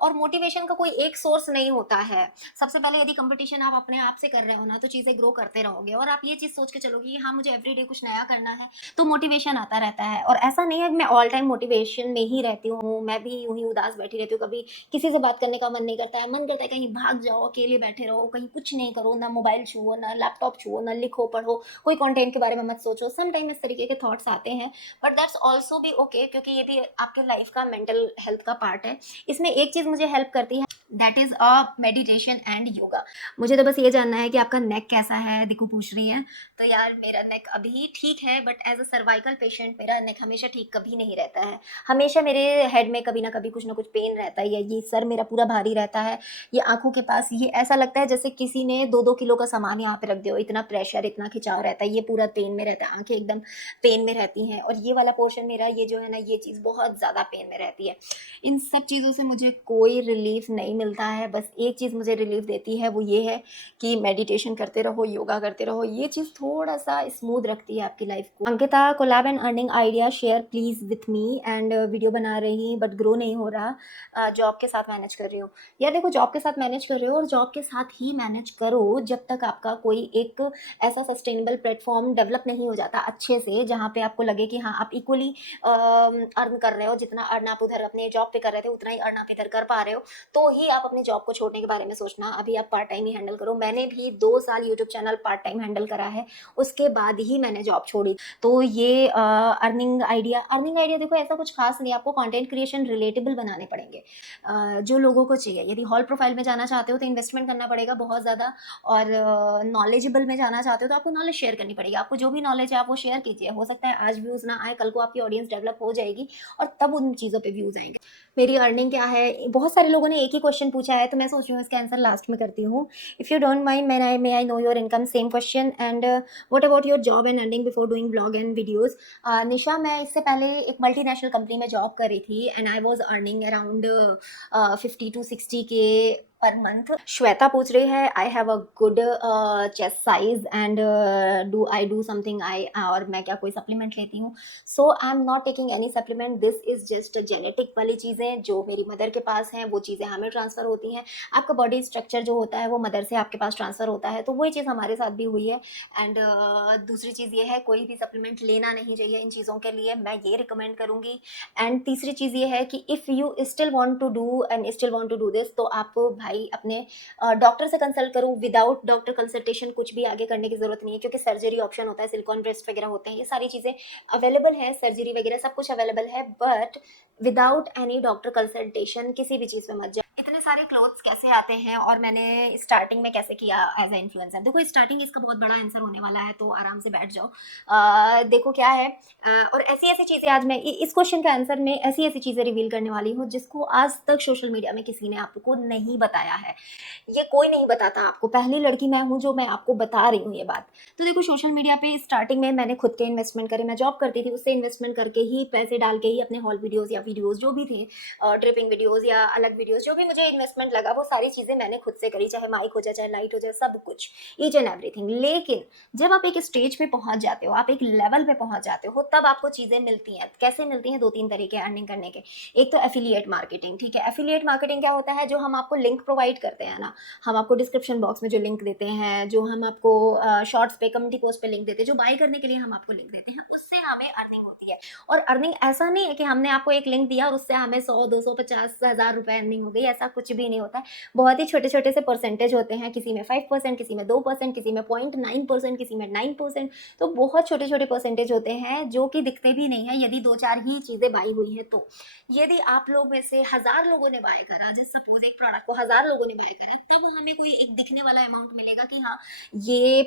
और मोटिवेशन का कोई एक सोर्स नहीं होता है। सबसे पहले यदि कंपटीशन आप अपने आप से कर रहे हो ना, तो चीज़ें ग्रो करते रहोगे, और आप ये चीज़ सोच के चलोगे कि हाँ मुझे एवरीडे कुछ नया करना है, तो मोटिवेशन आता रहता है। और ऐसा नहीं है कि मैं ऑल टाइम मोटिवेशन में ही रहती हूँ, मैं भी यूं ही उदास बैठी रहती हूँ, कभी किसी से बात करने का मन नहीं करता है, मन करता है कहीं भाग जाओ, अकेले बैठे रहो, कहीं कुछ नहीं करो, ना मोबाइल छुओ, ना लैपटॉप छुओ, ना लिखो पढ़ो, कोई कंटेंट के बारे में मत सोचो। सम टाइम इस तरीके के थॉट्स आते हैं, बट दैट्स ऑल्सो भी ओके, क्योंकि ये भी आपके लाइफ का मेंटल हेल्थ का पार्ट है। इसमें एक चीज़ मुझे हेल्प करती है, that is a meditation and yoga. मुझे तो बस ये जानना है कि आपका नेक कैसा है, दिकू पूछ रही है। तो यार मेरा नेक अभी ठीक है, but as a cervical patient मेरा नेक हमेशा ठीक कभी नहीं रहता है। हमेशा मेरे हेड में कभी ना कभी कुछ ना कुछ पेन रहता है, या ये सर मेरा पूरा भारी रहता है, ये आंखों के पास ये ऐसा लगता है जैसे किसी ने 2-2 किलो का सामान यहाँ पे रख दिया हो, इतना प्रेशर, इतना खिंचाव रहता है, ये पूरा पेन में रहता है, आंखें एकदम पेन में रहती हैं, और ये वाला पोर्शन मेरा ये जो है ना, ये चीज़ बहुत ज़्यादा पेन में रहती है। इन सब चीज़ों से मुझे कोई रिलीफ नहीं मिलता है, बस एक चीज़ मुझे रिलीफ देती है, वो ये है कि मेडिटेशन करते रहो, योगा करते रहो, ये चीज़ थोड़ा सा स्मूथ रखती है आपकी लाइफ को। Ankita, collab and earning idea share please with me, and video बना रही बट ग्रो नहीं हो रहा, जॉब के साथ मैनेज कर रही हो। यार देखो जॉब के साथ मैनेज कर रहे हो, और जॉब के साथ ही मैनेज करो जब तक आपका कोई एक ऐसा सस्टेनेबल प्लेटफॉर्म डेवलप नहीं हो जाता अच्छे से, जहाँ पे आपको लगे कि हाँ आप इक्वली अर्न कर रहे हो, जितना अर्न आप उधर अपने जॉब पे कर रहे थे उतना ही अर्न आप इधर कर पा रहे हो, तो ही आप अपने जॉब को छोड़ने के बारे में सोचना। अभी आप पार्ट टाइम ही हैंडल करो। मैंने भी 2 साल YouTube channel part time handle करा है, उसके बाद ही मैंने जॉब छोड़ी। तो ये अर्निंग आइडिया देखो ऐसा कुछ खास नहीं, आपको कंटेंट क्रिएशन रिलेटेबल बनाने पड़ेंगे, जो लोगों को चाहिए। यदि हॉल प्रोफाइल में जाना चाहते हो तो इन्वेस्टमेंट करना पड़ेगा बहुत ज़्यादा, और नॉलेजेबल में जाना चाहते हो तो आपको नॉलेज शेयर करनी पड़ेगी। आपको जो भी नॉलेज है आप वो शेयर कीजिए, हो सकता है आज व्यूज़ ना आए, कल को आपकी ऑडियंस डेवलप हो जाएगी और तब उन चीज़ों पे व्यूज़ आएंगे। मेरी अर्निंग क्या है, बहुत सारे लोगों ने एक ही क्वेश्चन पूछा है, तो मैं सोच रही हूँ इसका आंसर लास्ट में करती हूँ। If you don't mind, may I know your income, same question, and what about your job and earning before doing blog and videos? Nisha, मैं इससे पहले एक मल्टीनेशनल कंपनी में जॉब कर रही थी, and I was earning around 50 to 60K per month. Shweta पूछ रही है, I have a good chest size, and do something, और मैं क्या कोई सप्लीमेंट लेती हूँ? So I am not taking any supplement, this is just genetic वाली चीज़ें जो मेरी मदर के पास हैं, वो चीज़ें हमें ट्रांसफ़र होती हैं। आपका बॉडी स्ट्रक्चर जो होता है वो मदर से आपके पास ट्रांसफ़र होता है, तो वही चीज़ हमारे साथ भी हुई है। एंड दूसरी चीज़ ये है, कोई भी सप्लीमेंट लेना नहीं चाहिए इन चीज़ों के लिए, मैं ये रिकमेंड करूँगी। एंड तीसरी चीज़ ये है कि if you still want to do and still want to do this, तो आप भाई अपने डॉक्टर से कंसल्ट करो। विदाउट डॉक्टर कंसल्टेशन कुछ भी आगे करने की ज़रूरत नहीं है, क्योंकि सर्जरी ऑप्शन होता है, सिलिकॉन ब्रेस्ट वगैरह होते हैं, ये सारी चीज़ें अवेलेबल है, सर्जरी वगैरह सब कुछ अवेलेबल है, but without any doctor consultation किसी भी चीज़ पे मत जाओ। इतने सारे क्लोथ्स कैसे आते हैं और मैंने स्टार्टिंग में कैसे किया एज ए इन्फ्लुएंसर, देखो स्टार्टिंग इसका बहुत बड़ा आंसर होने वाला है, तो आराम से बैठ जाओ। देखो क्या है, और ऐसी ऐसी चीज़ें आज मैं इस क्वेश्चन का आंसर में ऐसी ऐसी चीज़ें रिवील करने वाली हूँ जिसको आज तक सोशल मीडिया में किसी ने आपको नहीं बताया है। ये कोई नहीं बताता आपको, पहली लड़की मैं हूँ जो मैं आपको बता रही हूँ ये बात। तो देखो सोशल मीडिया पे स्टार्टिंग में मैंने खुद के इन्वेस्टमेंट करे, मैं जॉब करती थी, उससे इन्वेस्टमेंट करके ही पैसे डाल के ही अपने हॉल वीडियोज़ या वीडियोज़ जो भी थे, ड्रिपिंग वीडियोज़ या अलग वीडियोज़, जो भी मुझे इन्वेस्टमेंट लगा वो सारी चीज़ें मैंने खुद से करी, चाहे माइक हो जाए, चाहे लाइट हो जाए, सब कुछ, ईच एंड एवरीथिंग। लेकिन जब आप एक स्टेज पे पहुंच जाते हो, आप एक लेवल पे पहुंच जाते हो, तब आपको चीज़ें मिलती हैं। कैसे मिलती हैं? 2-3 तरीके अर्निंग करने के। एक तो एफिलिएट मार्केटिंग, ठीक है। एफिलिएट मार्केटिंग क्या होता है? जो हम आपको लिंक प्रोवाइड करते हैं ना, हम आपको डिस्क्रिप्शन बॉक्स में जो लिंक देते हैं, जो हम आपको शॉर्ट्स पे, कम्युनिटी पोस्ट पे लिंक देते हैं, जो बाय करने के लिए हम आपको लिंक देते हैं, उससे हमें अर्निंग होती है। और अर्निंग ऐसा नहीं है कि हमने आपको एक लिंक दिया और उससे हमें 100, 200, 50,000 रुपए अर्निंग हो गई, ऐसा कुछ भी नहीं होता है। बहुत ही छोटे छोटे से परसेंटेज होते हैं, किसी में 5%, किसी में 2%, किसी में 0.9%, किसी में 9%। तो बहुत छोटे छोटे परसेंटेज होते हैं जो कि दिखते भी नहीं है, यदि 2-4 ही चीज़ें बाई हुई है तो। यदि आप लोग में से 1000 लोगों ने बाय करा, जैसे सपोज एक प्रोडक्ट को 1000 लोगों ने बाय करा, तब हमें कोई एक दिखने वाला अमाउंट मिलेगा कि हाँ ये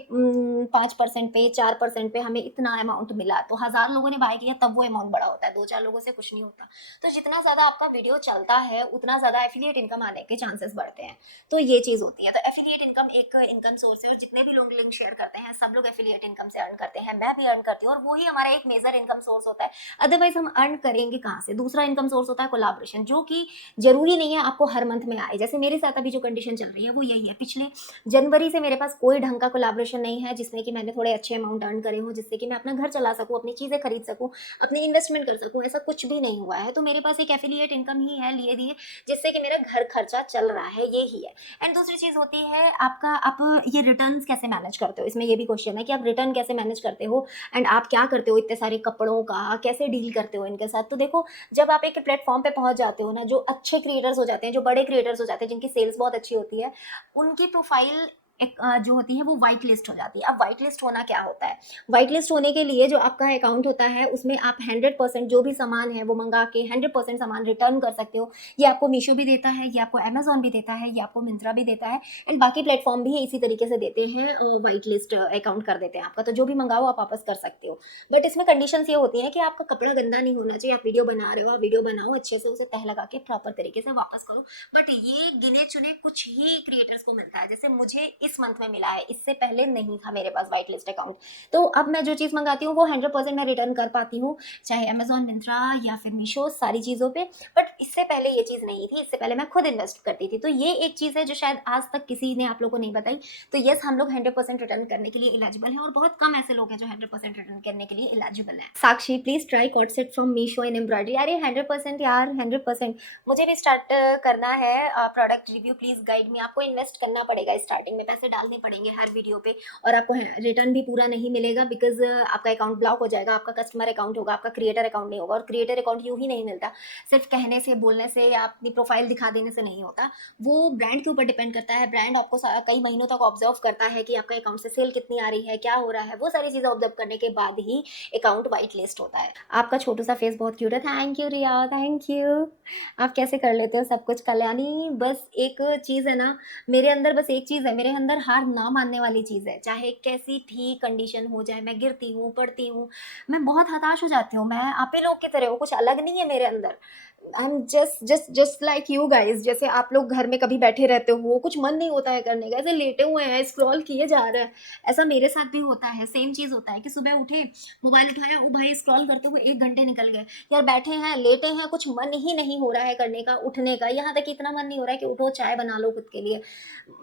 5% पे, 4% पे हमें इतना अमाउंट मिला। तो 1000 लोगों ने बाय किया तब वो अमाउंट बड़ा होता है, 2-4 लोगों से कुछ नहीं होता। तो जितना ज़्यादा आपका वीडियो चलता है उतना ज़्यादा एफिलिएट इनकम आने के चांसेस बढ़ते हैं। तो ये चीज़ होती है। तो एफिलिएट इनकम एक इनकम सोर्स है, और जितने भी लोग लिंक शेयर करते हैं सब लोग एफिलिएट इनकम से अर्न करते हैं, मैं भी अर्न करती हूँ, और वही हमारा एक मेजर इनकम सोर्स होता है। अदरवाइज हम अर्न करेंगे कहाँ से? दूसरा इनकम सोर्स होता है कोलाब्रेशन, जो कि जरूरी नहीं है आपको हर मंथ में आए। जैसे मेरे साथ अभी जो कंडीशन चल रही है वो यही है, पिछले जनवरी से मेरे पास कोई ढंग का कोलाब्रेशन नहीं है जिसमें कि मैंने थोड़े अच्छे अमाउंट अर्न करे हों, जिससे कि मैं अपना घर चला सकूँ, अपनी चीज़ें खरीद सकूँ, अपनी इन्वेस्टमेंट कर सकूँ। ऐसा कुछ भी नहीं हुआ है। तो मेरे पास एक एफिलिएट इनकम ही है लिए दिए, जिससे कि मेरा घर खर्चा चल रहा है, ये ही है। एंड दूसरी चीज़ होती है आपका, आप ये रिटर्न्स कैसे मैनेज करते हो? इसमें ये भी क्वेश्चन है कि आप रिटर्न कैसे मैनेज करते हो, एंड आप क्या करते हो इतने सारे कपड़ों का, कैसे डील करते हो इनके साथ। तो देखो, जब आप एक प्लेटफॉर्म पे पहुंच जाते हो ना, जो अच्छे क्रिएटर्स हो जाते हैं, जो बड़े क्रिएटर्स हो जाते हैं, जिनकी सेल्स बहुत अच्छी होती है, उनकी प्रोफाइल एक जो होती है वो वाइट लिस्ट हो जाती है। अब वाइट लिस्ट होना क्या होता है? वाइट लिस्ट होने के लिए जो आपका अकाउंट होता है उसमें आप 100% जो भी सामान है वो मंगा के 100% सामान रिटर्न कर सकते हो। ये आपको मीशो भी देता है, ये आपको अमेजोन भी देता है, ये आपको मिंत्रा भी देता है, एंड बाकी प्लेटफॉर्म भी इसी तरीके से देते हैं, वाइट लिस्ट अकाउंट कर देते हैं आपका। तो जो भी मंगाओ आप वापस कर सकते हो। बट इसमें कंडीशंस ये होती हैं कि आपका कपड़ा गंदा नहीं होना चाहिए। आप वीडियो बना रहे हो, आप वीडियो बनाओ अच्छे से, उसे तह लगा के प्रॉपर तरीके से वापस करो। बट ये गिने चुने कुछ ही क्रिएटर्स को मिलता है, जैसे मुझे इस मंथ में मिला है, इससे पहले नहीं था मेरे पास वाइट लिस्ट अकाउंट। तो अब मैं जो चीज़ मंगाती हूँ वो 100% मैं रिटर्न कर पाती हूँ, चाहे अमेजोन, मिंत्रा या फिर मीशो, सारी चीज़ों पे। बट इससे पहले ये चीज़ नहीं थी, इससे पहले मैं खुद इन्वेस्ट करती थी। तो ये एक चीज़ है जो शायद आज तक किसी ने आप लोगों को नहीं बताई। तो यस, हम लोग 100% रिटर्न करने के लिए एलिजिबल हैं, और बहुत कम ऐसे लोग हैं जो 100% रिटर्न करने के लिए एलिजिबल हैं। Sakshi, please try coord set from Meesho in embroidery. अरे 100% यार, 100%। मुझे भी स्टार्ट करना है product review, please guide me. आपको इन्वेस्ट करना पड़ेगा, स्टार्टिंग में पैसे डालने पड़ेंगे हर वीडियो पे, और आपको रिटर्न भी पूरा नहीं मिलेगा, बिकॉज आपका अकाउंट ब्लॉक हो जाएगा। आपका कस्टमर अकाउंट होगा, आपका क्रिएटर अकाउंट नहीं होगा। और क्रिएटर अकाउंट यूं ही नहीं मिलता, सिर्फ कहने से, बोलने से या अपनी प्रोफाइल दिखा देने से नहीं होता। वो ब्रांड के ऊपर डिपेंड करता है। ब्रांड आपको कई महीनों तक ऑब्जर्व करता है कि आपका अकाउंट से सेल कितनी आ रही है, क्या हो रहा है, वो सारी चीज़ें ऑब्जर्व करने के बाद ही अकाउंट वाइट लिस्ट होता है। आपका छोटू सा फेस बहुत क्यूट है। Thank you Riya, thank you. आप कैसे कर लेते हो सब कुछ कल्याणी? बस एक चीज़ है ना, मेरे अंदर बस एक चीज़ है, मेरे अंदर हार ना मानने वाली चीज़ है। चाहे कैसी भी कंडीशन हो जाए, मैं गिरती हूँ, पड़ती हूँ, मैं बहुत हताश हो जाती हूँ। मैं आप ही लोग की तरह हूँ, कुछ अलग नहीं है मेरे अंदर। I am just like you guys. जैसे आप लोग घर में कभी बैठे रहते हो, कुछ मन नहीं होता है करने का, ऐसे लेटे हुए हैं, स्क्रॉल किए जा रहे हैं, ऐसा मेरे साथ भी होता है। सेम चीज़ होता है कि सुबह उठे, मोबाइल उठाया, ओ भाई स्क्रॉल करते हुए 1 घंटे निकल गए। यार बैठे हैं, लेटे हैं, कुछ मन ही नहीं हो रहा है करने का, उठने का। यहाँ तक कि इतना मन नहीं हो रहा है कि उठो चाय बना लो खुद के लिए।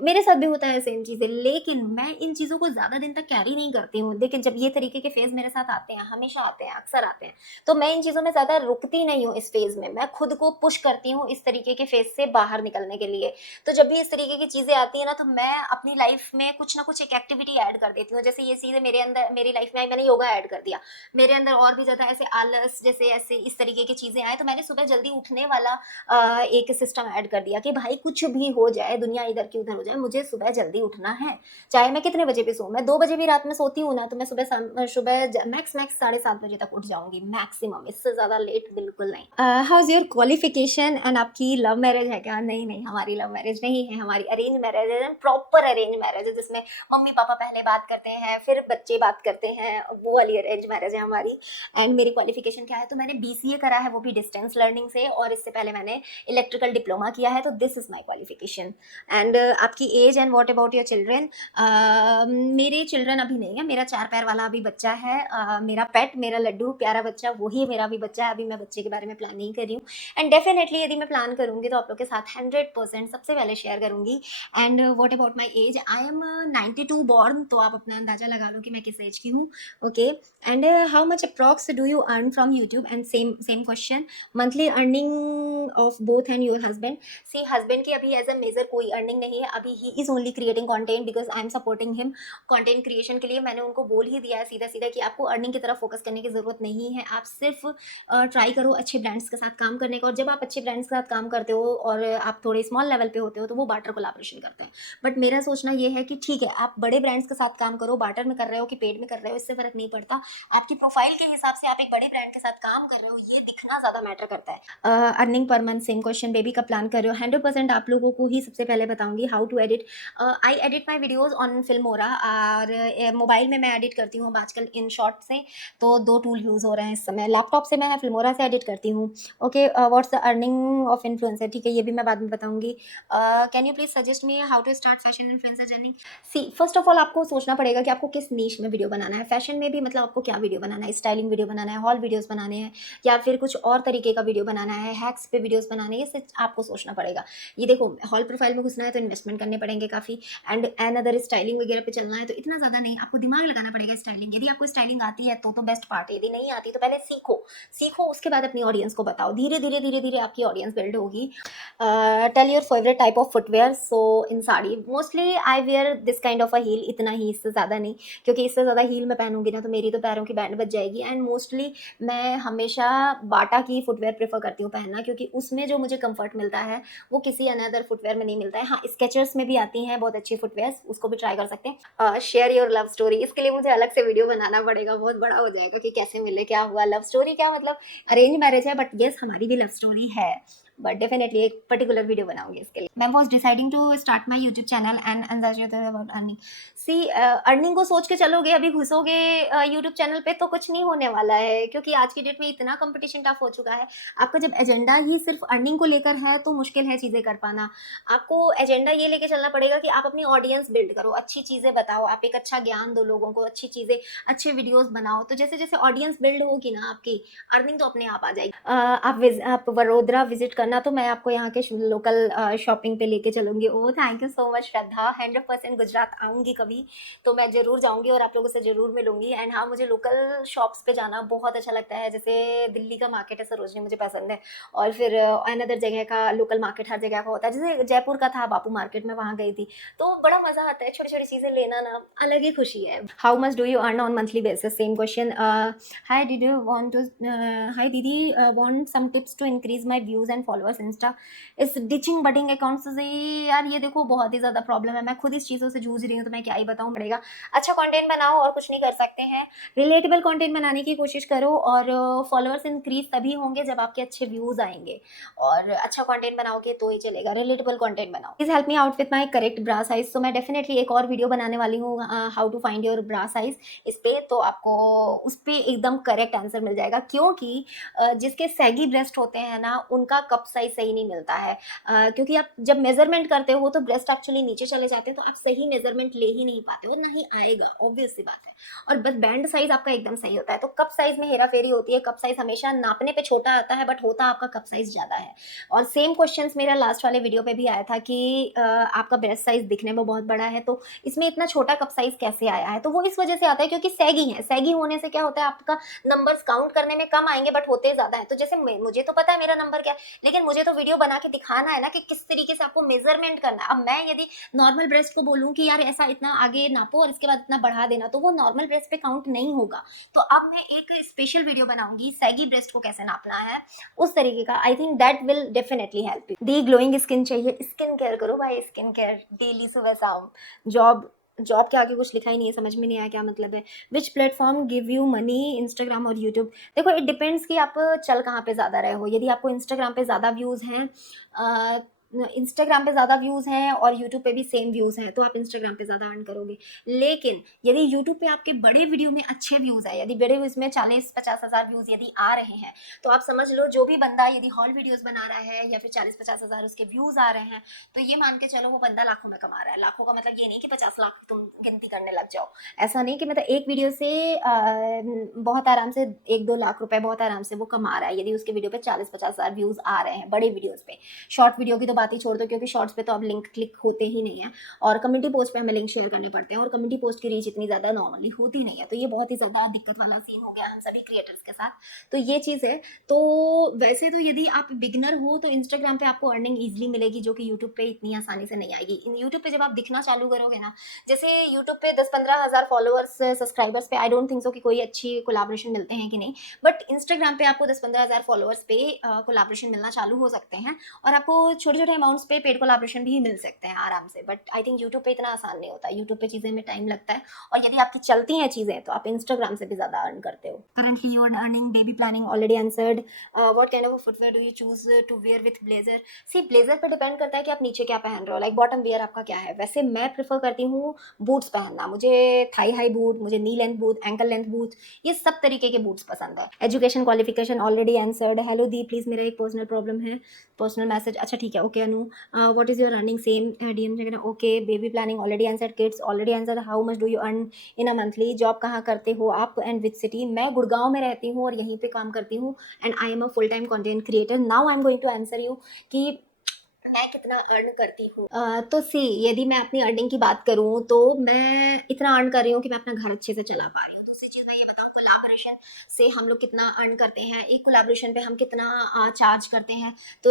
मेरे साथ भी होता है सेम चीज़ें, लेकिन मैं इन चीज़ों को ज़्यादा दिन तक कैरी नहीं करती हूँ। लेकिन जब ये तरीके के फेज़ मेरे साथ आते हैं, हमेशा आते हैं, अक्सर आते हैं, तो मैं इन चीज़ों में ज़्यादा रुकती नहीं हूँ। इस फेज़ में मैं खुद को पुश करती हूँ इस तरीके के फेज़ से बाहर निकलने के लिए। तो जब भी इस तरीके की चीज़ें आती है ना, तो मैं अपनी लाइफ में कुछ ना कुछ एक एक्टिविटी ऐड कर देती हूँ। जैसे ये चीज़ें मेरे अंदर, मेरी लाइफ में आई, मैंने योगा ऐड कर दिया। मेरे अंदर और भी ज़्यादा ऐसे आलस, जैसे ऐसे इस तरीके की चीज़ें आए, तो मैंने सुबह जल्दी उठने वाला एक सिस्टम ऐड कर दिया कि भाई कुछ भी हो जाए, दुनिया इधर की उधर हो जाए, मुझे सुबह जल्दी उठना है। चाहे मैं कितने बजे भी सोऊं, मैं 2 बजे भी रात में सोती हूँ ना, तो मैं सुबह मैक्स 7:30 बजे तक उठ जाऊंगी मैक्सिमम, इससे ज़्यादा लेट बिल्कुल नहीं। How is your your qualification and आपकी लव मैरिज है क्या? नहीं नहीं, हमारी लव मैरिज नहीं है, हमारी अरेंज मैरिज है, प्रॉपर अरेंज मैरिज है, जिसमें मम्मी पापा पहले बात करते हैं फिर बच्चे बात करते हैं, वो वाली अरेंज मैरिज है हमारी। एंड मेरी क्वालिफिकेशन क्या है, तो मैंने BCA करा है, वो भी डिस्टेंस लर्निंग से, और इससे पहले मैंने इलेक्ट्रिकल डिप्लोमा किया है, तो this is my qualification. And आपकी age and what about your children? मेरे चिल्ड्रन अभी नहीं है, मेरा 4 पैर वाला अभी बच्चा है, मेरा पेट, मेरा लड्डू प्यारा बच्चा, वही मेरा भी बच्चा है। अभी मैं बच्चे के बारे में प्लान नहीं कर रही हूँ, एंड डेफिनेटली यदि मैं प्लान करूँगी तो आप लोग के साथ 100% सबसे पहले शेयर करूँगी। And what about my age? I am 92 born, तो आप अपना अंदाजा लगा लो कि मैं किस एज की हूँ। Okay, and how much approx do you earn from YouTube? And same question, monthly earning of both and your husband? See, husband की अभी एज अ मेजर कोई अर्निंग नहीं है, अभी ही is only creating content because I am supporting him. Content creation के लिए मैंने उनको बोल ही दिया है सीधा सीधा कि आपको अर्निंग की तरफ फोकस करने की जरूरत नहीं है, आप सिर्फ ट्राई करो अच्छे ब्रांड्स के साथ काम करने का। और जब आप अच्छे ब्रांड्स के साथ काम करते हो और आप थोड़े स्मॉल लेवल पे होते हो तो वो बार्टर कोलैबोरेशन करते हैं। बट मेरा सोचना ये है कि ठीक है, आप बड़े ब्रांड्स के साथ काम करो, बार्टर में कर रहे हो कि पेड में कर रहे हो, इससे फर्क नहीं पड़ता। आपकी प्रोफाइल के हिसाब से आप एक बड़े ब्रांड के साथ काम कर रहे हो, ये दिखना ज्यादा मैटर करता है। Earning per month, same question, baby का प्लान कर रहे हो? 100% आप लोगों को ही सबसे पहले बताऊंगी how to edit. I edit my videos on Filmora, और मोबाइल में मैं एडिट करती हूँ आजकल इन शॉर्ट से, तो 2 टूल यूज़ हो रहे हैं इस समय। लैपटॉप से मैं फिल्मोरा से एडिट करती हूँ। Okay, what's the earning of influencer? ठीक है, ये भी मैं बाद में बताऊंगी। Can you please suggest me how to start fashion influencer journey? See, first of all आपको सोचना पड़ेगा कि आपको किस नीश में वीडियो बनाना है। फैशन में भी मतलब आपको क्या वीडियो बनाना है, स्टाइलिंग वीडियो बनाना है, हॉल वीडियोस बनाने हैं, या फिर कुछ और तरीके का वीडियो बनाना है, हैक्स पे वीडियोस बनाने हैं, ये आपको सोचना पड़ेगा। ये देखो, हॉल प्रोफाइल में घुसना है तो इन्वेस्टमेंट करने पड़ेगे काफ़ी, एंड अदर स्टाइलिंग वगैरह पे चलना है तो इतना ज़्यादा नहीं, आपको दिमाग लगाना पड़ेगा स्टाइलिंग। यदि आपको स्टाइलिंग आती है तो बेस्ट पार्ट है, यदि नहीं आती तो पहले सीखो, उसके बाद अपनी ऑडियंस को बताओ। धीरे धीरे आपकी ऑडियंस बिल्ड होगी। Tell your favourite type of footwear? So in sari mostly I wear this kind of a heel, इतना ही, इससे ज़्यादा नहीं, क्योंकि इससे ज़्यादा हील मैं पहनूंगी ना तो मेरी तो पैरों की बैंड बच जाएगी। एंड मोस्टली मैं हमेशा बाटा की फुटवेयर प्रेफर करती हूँ पहनना, क्योंकि उसमें जो मुझे कंफर्ट मिलता है वो किसी अनदर फुटवेयर में नहीं मिलता है। हाँ, स्केचर्स में भी आती हैं बहुत अच्छी फुटवेयर, उसको भी ट्राई कर सकते हैं। Share your love story? इसके लिए मुझे अलग से वीडियो बनाना पड़ेगा, बहुत बड़ा हो जाएगा कि कैसे मिले, क्या हुआ, लव स्टोरी क्या, मतलब अरेंज मैरिज है बट येस हमारी भी लव स्टोरी है, बट डेफिनेटली एक पर्टिकुलर वीडियो बनाऊंगी इसके लिए। मैं was deciding to start my YouTube channel and about earning? See, earning को सोच के चलोगे, अभी घुसोगे यूट्यूब चैनल पे तो कुछ नहीं होने वाला है, क्योंकि आज की डेट में इतना कंपटीशन टफ हो चुका है। आपका जब एजेंडा ही सिर्फ अर्निंग को लेकर है तो मुश्किल है चीज़ें कर पाना। आपको एजेंडा ये लेके चलना पड़ेगा कि आप अपनी ऑडियंस बिल्ड करो, अच्छी चीज़ें बताओ, आप एक अच्छा ज्ञान दो लोगों को, अच्छी चीज़ें, अच्छे वीडियोस बनाओ, तो जैसे जैसे ऑडियंस बिल्ड होगी ना आपकी, अर्निंग तो अपने आप आ जाएगी। आप वडोदरा विजिट करना तो मैं आपको यहाँ के लोकल शॉपिंग पे लेके चलूंगी। Oh thank you so much Shraddha, 100% Gujarat आऊँगी कभी तो मैं ज़रूर जाऊँगी और आप लोगों से ज़रूर मिलूंगी। एंड हाँ, मुझे लोकल शॉप्स पे जाना बहुत अच्छा लगता है, जैसे दिल्ली का मार्केट है सरोजनी, मुझे पसंद है, और फिर अनदर जगह का लोकल मार्केट हर जगह का होता है, जैसे जयपुर का था बापू मार्केट में, वहाँ गई थी तो बड़ा मज़ा आता है, छोटी छोटी चीज़ें लेना ना अलग ही खुशी है। How much do you earn on monthly basis? Same question. Hi did you want to hi दीदी want some tips to increase my views and followers insta इस डिचिंग बडिंग अकाउंट से? यार ये देखो बहुत ही ज़्यादा प्रॉब्लम है, मैं खुद इस चीज़ों से जूझ रही हूँ तो मैं क्या ही बताऊँ, पड़ेगा अच्छा कंटेंट बनाओ और कुछ नहीं कर सकते हैं, रिलेटेबल कंटेंट बनाने की कोशिश करो, और फॉलोअर्स इंक्रीज तभी होंगे जब आपके अच्छे व्यूज़ आएंगे, और अच्छा कंटेंट बनाओगे तो ही चलेगा, रिलेटेबल कंटेंट बनाओ। Please help me out with my correct bra size? तो मैं डेफिनेटली एक और वीडियो बनाने वाली हूँ how to find your bra size इस पे, तो आपको उस पर एकदम करेक्ट आंसर मिल जाएगा, क्योंकि जिसके सैगी ब्रेस्ट होते हैं ना उनका कप साइज सही नहीं मिलता है, क्योंकि आप जब मेजरमेंट करते हो तो ब्रेस्ट एक्चुअली नीचे चले जाते हैं, तो आप सही मेजरमेंट ले ही नहीं पाते हो, नहीं आएगा, ऑब्वियस सी बात है। और बस बैंड साइज आपका एकदम सही होता है, तो कप साइज में हेरा फेरी होती है, कप साइज हमेशा नापने पे छोटा आता है बट होता आपका कप साइज ज्यादा है। और सेम क्वेश्चंस मेरा लास्ट वाले वीडियो पे भी आया था कि आपका ब्रेस्ट साइज दिखने में बहुत बड़ा है तो इसमें इतना छोटा कप साइज कैसे आया है, तो वो इस वजह से आता है क्योंकि सैगी है, सैगी होने से क्या होता है आपका नंबर्स काउंट करने में कम आएंगे बट होते ज्यादा है। तो जैसे मुझे तो पता है मेरा नंबर क्या है, लेकिन मुझे तो वीडियो बना के दिखाना है ना कि किस तरीके से आपको मेजरमेंट करना है। अब मैं यदि नॉर्मल ब्रेस्ट को बोलूं कि यार ऐसा इतना आगे नापो और इसके बाद इतना बढ़ा देना, तो वो नॉर्मल ब्रेस्ट पे काउंट नहीं होगा। तो अब मैं एक स्पेशल वीडियो बनाऊंगी सैगी ब्रेस्ट को कैसे नापना है उस तरीके का, I think that will definitely help you. The glowing skin चाहिए, स्किन केयर करो भाई, स्किन केयर डेली सुबह शाम। जॉब जॉब के आगे कुछ लिखा ही नहीं है, समझ में नहीं आया क्या मतलब है। Which platform give you money, Instagram और यूट्यूब? देखो इट डिपेंड्स कि आप चल कहाँ पे ज़्यादा रहे हो। यदि आपको इंस्टाग्राम पे ज़्यादा व्यूज़ हैं, इंस्टाग्राम पे ज़्यादा व्यूज़ हैं और यूट्यूब पे भी सेम व्यूज़ हैं, तो आप इंस्टाग्राम पे ज़्यादा अर्न करोगे। लेकिन यदि यूट्यूब पे आपके बड़े वीडियो में अच्छे व्यूज़ है, यदि बड़े व्यूज़ में 40-50 हज़ार व्यूज़ यदि आ रहे हैं, तो आप समझ लो जो भी बंदा यदि हॉल वीडियोस बना रहा है या फिर 40-50 हज़ार उसके व्यूज़ आ रहे हैं, तो ये मान के चलो वो बंदा लाखों में कमा रहा है। लाखों का मतलब ये नहीं कि 50 लाख तुम गिनती करने लग जाओ। ऐसा नहीं कि मतलब एक वीडियो से बहुत आराम से 1-2 लाख रुपए बहुत आराम से वो कमा रहा है, यदि उसके वीडियो पे 40-50 हज़ार व्यूज़ आ रहे हैं बड़े वीडियोस पे। शॉर्ट वीडियो की तो बात ही छोड़ दो, क्योंकि शॉर्ट्स पे तो अब लिंक क्लिक होते ही नहीं है, और कम्युनिटी पोस्ट पे हमें लिंक शेयर करने पड़ते हैं, और कम्युनिटी पोस्ट की रीच इतनी ज़्यादा नॉर्मली होती नहीं है। तो ये बहुत ही ज़्यादा दिक्कत वाला सीन हो गया हम सभी क्रिएटर्स के साथ। तो ये चीज़ है। तो वैसे तो यदि आप बिगिनर हो तो इंस्टाग्राम पे आपको अर्निंग ईजिली मिलेगी, जो कि यूट्यूब पे इतनी आसानी से नहीं आएगी। इन यूट्यूब पे जब आप दिखना चालू करोगे ना, जैसे यूट्यूब पे 10-15 हज़ार फॉलोअर्स सब्सक्राइबर्स पे आई डोंट थिंक सो कि कोई अच्छी कोलाब्रेशन मिलते हैं कि नहीं, बट इंस्टाग्राम पे आपको 10-15 हज़ार फॉलोअर्स पे कोलाब्रेशन मिलना चालू हो सकते हैं, और आपको छोटे छोटे अमाउंट्स पे पेड कोलाब्रेशन भी मिल सकते हैं आराम से। बट आई थिंक यूट्यूब पे इतना आसान नहीं होता, यूट्यूब पे चीज़ें में टाइम लगता है, और यदि आपकी चलती हैं चीज़ें तो आप इंस्टाग्राम से भी ज़्यादा अर्न करते हो। Currently you are earning, baby planning already answered. What kind of footwear do you choose to wear with blazer? See blazer पे डिपेंड करता है कि आप नीचे क्या पहन रहे हो, लाइक बॉटम वेयर आपका क्या है। वैसे मैं प्रेफर करती हूँ बूट्स पहनना, मुझे थाई हाई बूट, मुझे नी length boot, ankle length boot, ये सब तरीके के बूट्स पसंद है। Education qualification already answered. Hello the, please मेरा एक पर्सनल प्रॉब्लम है, पर्सनल मैसेज, अच्छा ठीक है, okay Anu. What is your earning, same DM, okay. Baby planning already answered, kids already answered. How much do you earn in a monthly? Job कहाँ करते हो आप एंड विच सिटी? मैं गुड़गांव में रहती हूँ और यहीं पे काम करती हूँ, and I am a full time content creator. Now I am going to answer you कि मैं कितना अर्न करती हूँ। तो सी, यदि मैं अपनी अर्निंग की बात करूँ तो मैं इतना अर्न कर रही हूँ कि मैं अपना घर अच्छे से चला पा रही हूँ। दूसरी चीज़ मैं ये बताऊँ, कोलाबोरेशन से हम लोग कितना अर्न करते हैं, एक कोलाबोरेशन पे हम कितना चार्ज करते हैं। तो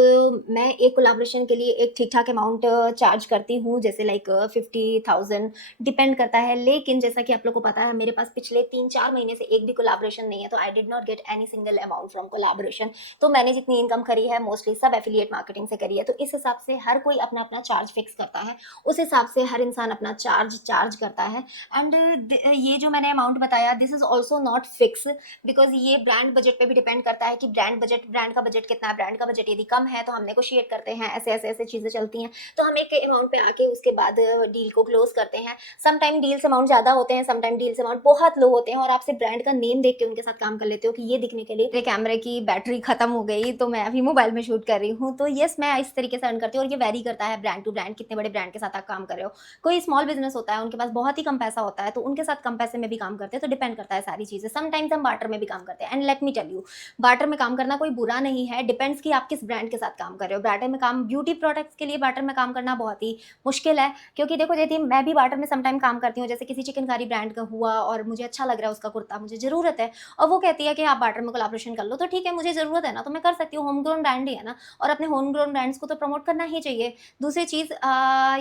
मैं एक कोलाबोरेशन के लिए एक ठीक ठाक अमाउंट चार्ज करती हूँ, जैसे लाइक 50,000, डिपेंड करता है। लेकिन जैसा कि आप लोग को पता है मेरे पास पिछले 3-4 महीने से एक भी कोलाबोरेशन नहीं है, तो I did not get any single amount from collaboration. तो मैंने जितनी इनकम करी है मोस्टली सब एफिलिएट मार्केटिंग से करी है। तो इस हिसाब से हर कोई अपना अपना चार्ज फिक्स करता है, उस हिसाब से हर इंसान अपना चार्ज करता है। एंड ये जो मैंने अमाउंट बताया, this is also not fix, because ये ब्रांड बजट पे भी डिपेंड करता है कि ब्रांड का बजट कितना है। ब्रांड का बजट यदि कम है तो हम नेगोशिएट करते हैं, ऐसे चीजें चलती हैं। तो हम एक अमाउंट पे आके उसके बाद डील को क्लोज करते हैं। समटाइम डील्स अमाउंट ज्यादा होते हैं, समटाइम डील्स अमाउंट बहुत लो होते हैं, और आपसे ब्रांड का नेम देख के उनके साथ काम कर लेते हो कि ये दिखने के लिए कैमरे की बैटरी खत्म हो गई तो मैं अभी मोबाइल में शूट कर रही हूँ। तो यस, मैं इस तरीके से अर्न करती हूँ, और ये वेरी करता है ब्रांड टू ब्रांड, कितने बड़े ब्रांड के साथ आप काम कर रहे हो। कोई स्मॉल बिजनेस होता है, उनके पास बहुत ही कम पैसा होता है, तो उनके साथ कम पैसे में भी काम करते हैं। तो डिपेंड करता है सारी चीजें। समटाइम्स हम बार्टर में भी काम करते हैं, and let me tell you, barter में काम करना कोई बुरा नहीं है, डिपेंड्स कि आप किस ब्रांड के साथ काम कर रहे हो। बार्टर में काम, ब्यूटी प्रोडक्ट्स के लिए बार्टर में काम करना बहुत ही मुश्किल है, क्योंकि देखो यदि मैं भी बार्टर में समटाइम काम करती हूँ, जैसे किसी चिकनकारी ब्रांड का हुआ और मुझे अच्छा लग रहा है उसका कुर्ता, मुझे जरूरत है, और वो कहती है कि आप बार्टर में कोलैबोरेशन कर लो, तो ठीक है, मुझे जरूरत है ना, तो मैं कर सकती हूँ। होम ग्रोन ब्रांड ही है ना, और अपने होम ग्रोन ब्रांड्स को तो प्रमोट करना ही चाहिए। दूसरी चीज,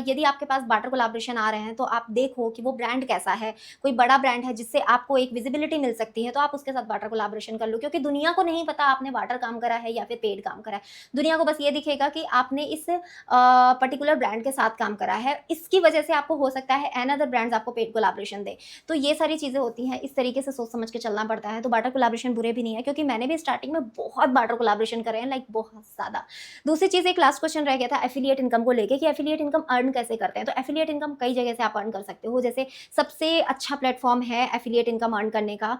यदि आपके पास बार्टर कोलैबोरेशन आ रहे हैं तो आप देखो कि वो ब्रांड कैसा है। कोई बड़ा ब्रांड है जिससे आपको एक विजिबिलिटी मिल सकती है, तो आप उसके साथ बार्टर कोलैबोरेशन कर लो, क्योंकि दुनिया को नहीं पता आपने बार्टर काम करा है या फिर पेड काम करा है। दुनिया को बस ये दिखेगा कि आपने इस पर्टिकुलर ब्रांड के साथ काम करा है, इसकी वजह से आपको हो सकता है अनदर ब्रांड्स आपको पेड कोलैबोरेशन दे। तो ये सारी चीजें होती हैं, इस तरीके से सोच समझ के चलना पड़ता है। तो बार्टर कोलैबोरेशन बुरे भी नहीं है, क्योंकि मैंने भी स्टार्टिंग में बहुत बार्टर कोलैबोरेशन करे हैं, लाइक बहुत ज्यादा। दूसरी चीज, एक लास्ट क्वेश्चन रह गया था एफिलिएट इनकम को लेके, कि एफिलिएट इनकम अर्न कैसे करते हैं। तो एफिलिएट इनकम कई जगह से आप अर्न कर सकते हो, जैसे सबसे अच्छा प्लेटफॉर्म है एफिलिएट इनकम अर्न करने का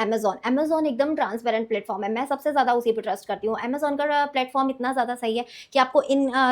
अमेजॉन एकदम ट्रांसपेरेंट प्लेटफॉर्म है, मैं सबसे ज़्यादा उसी पर ट्रस्ट करती हूँ। अमेजॉन का प्लेटफॉर्म इतना ज़्यादा सही है कि आपको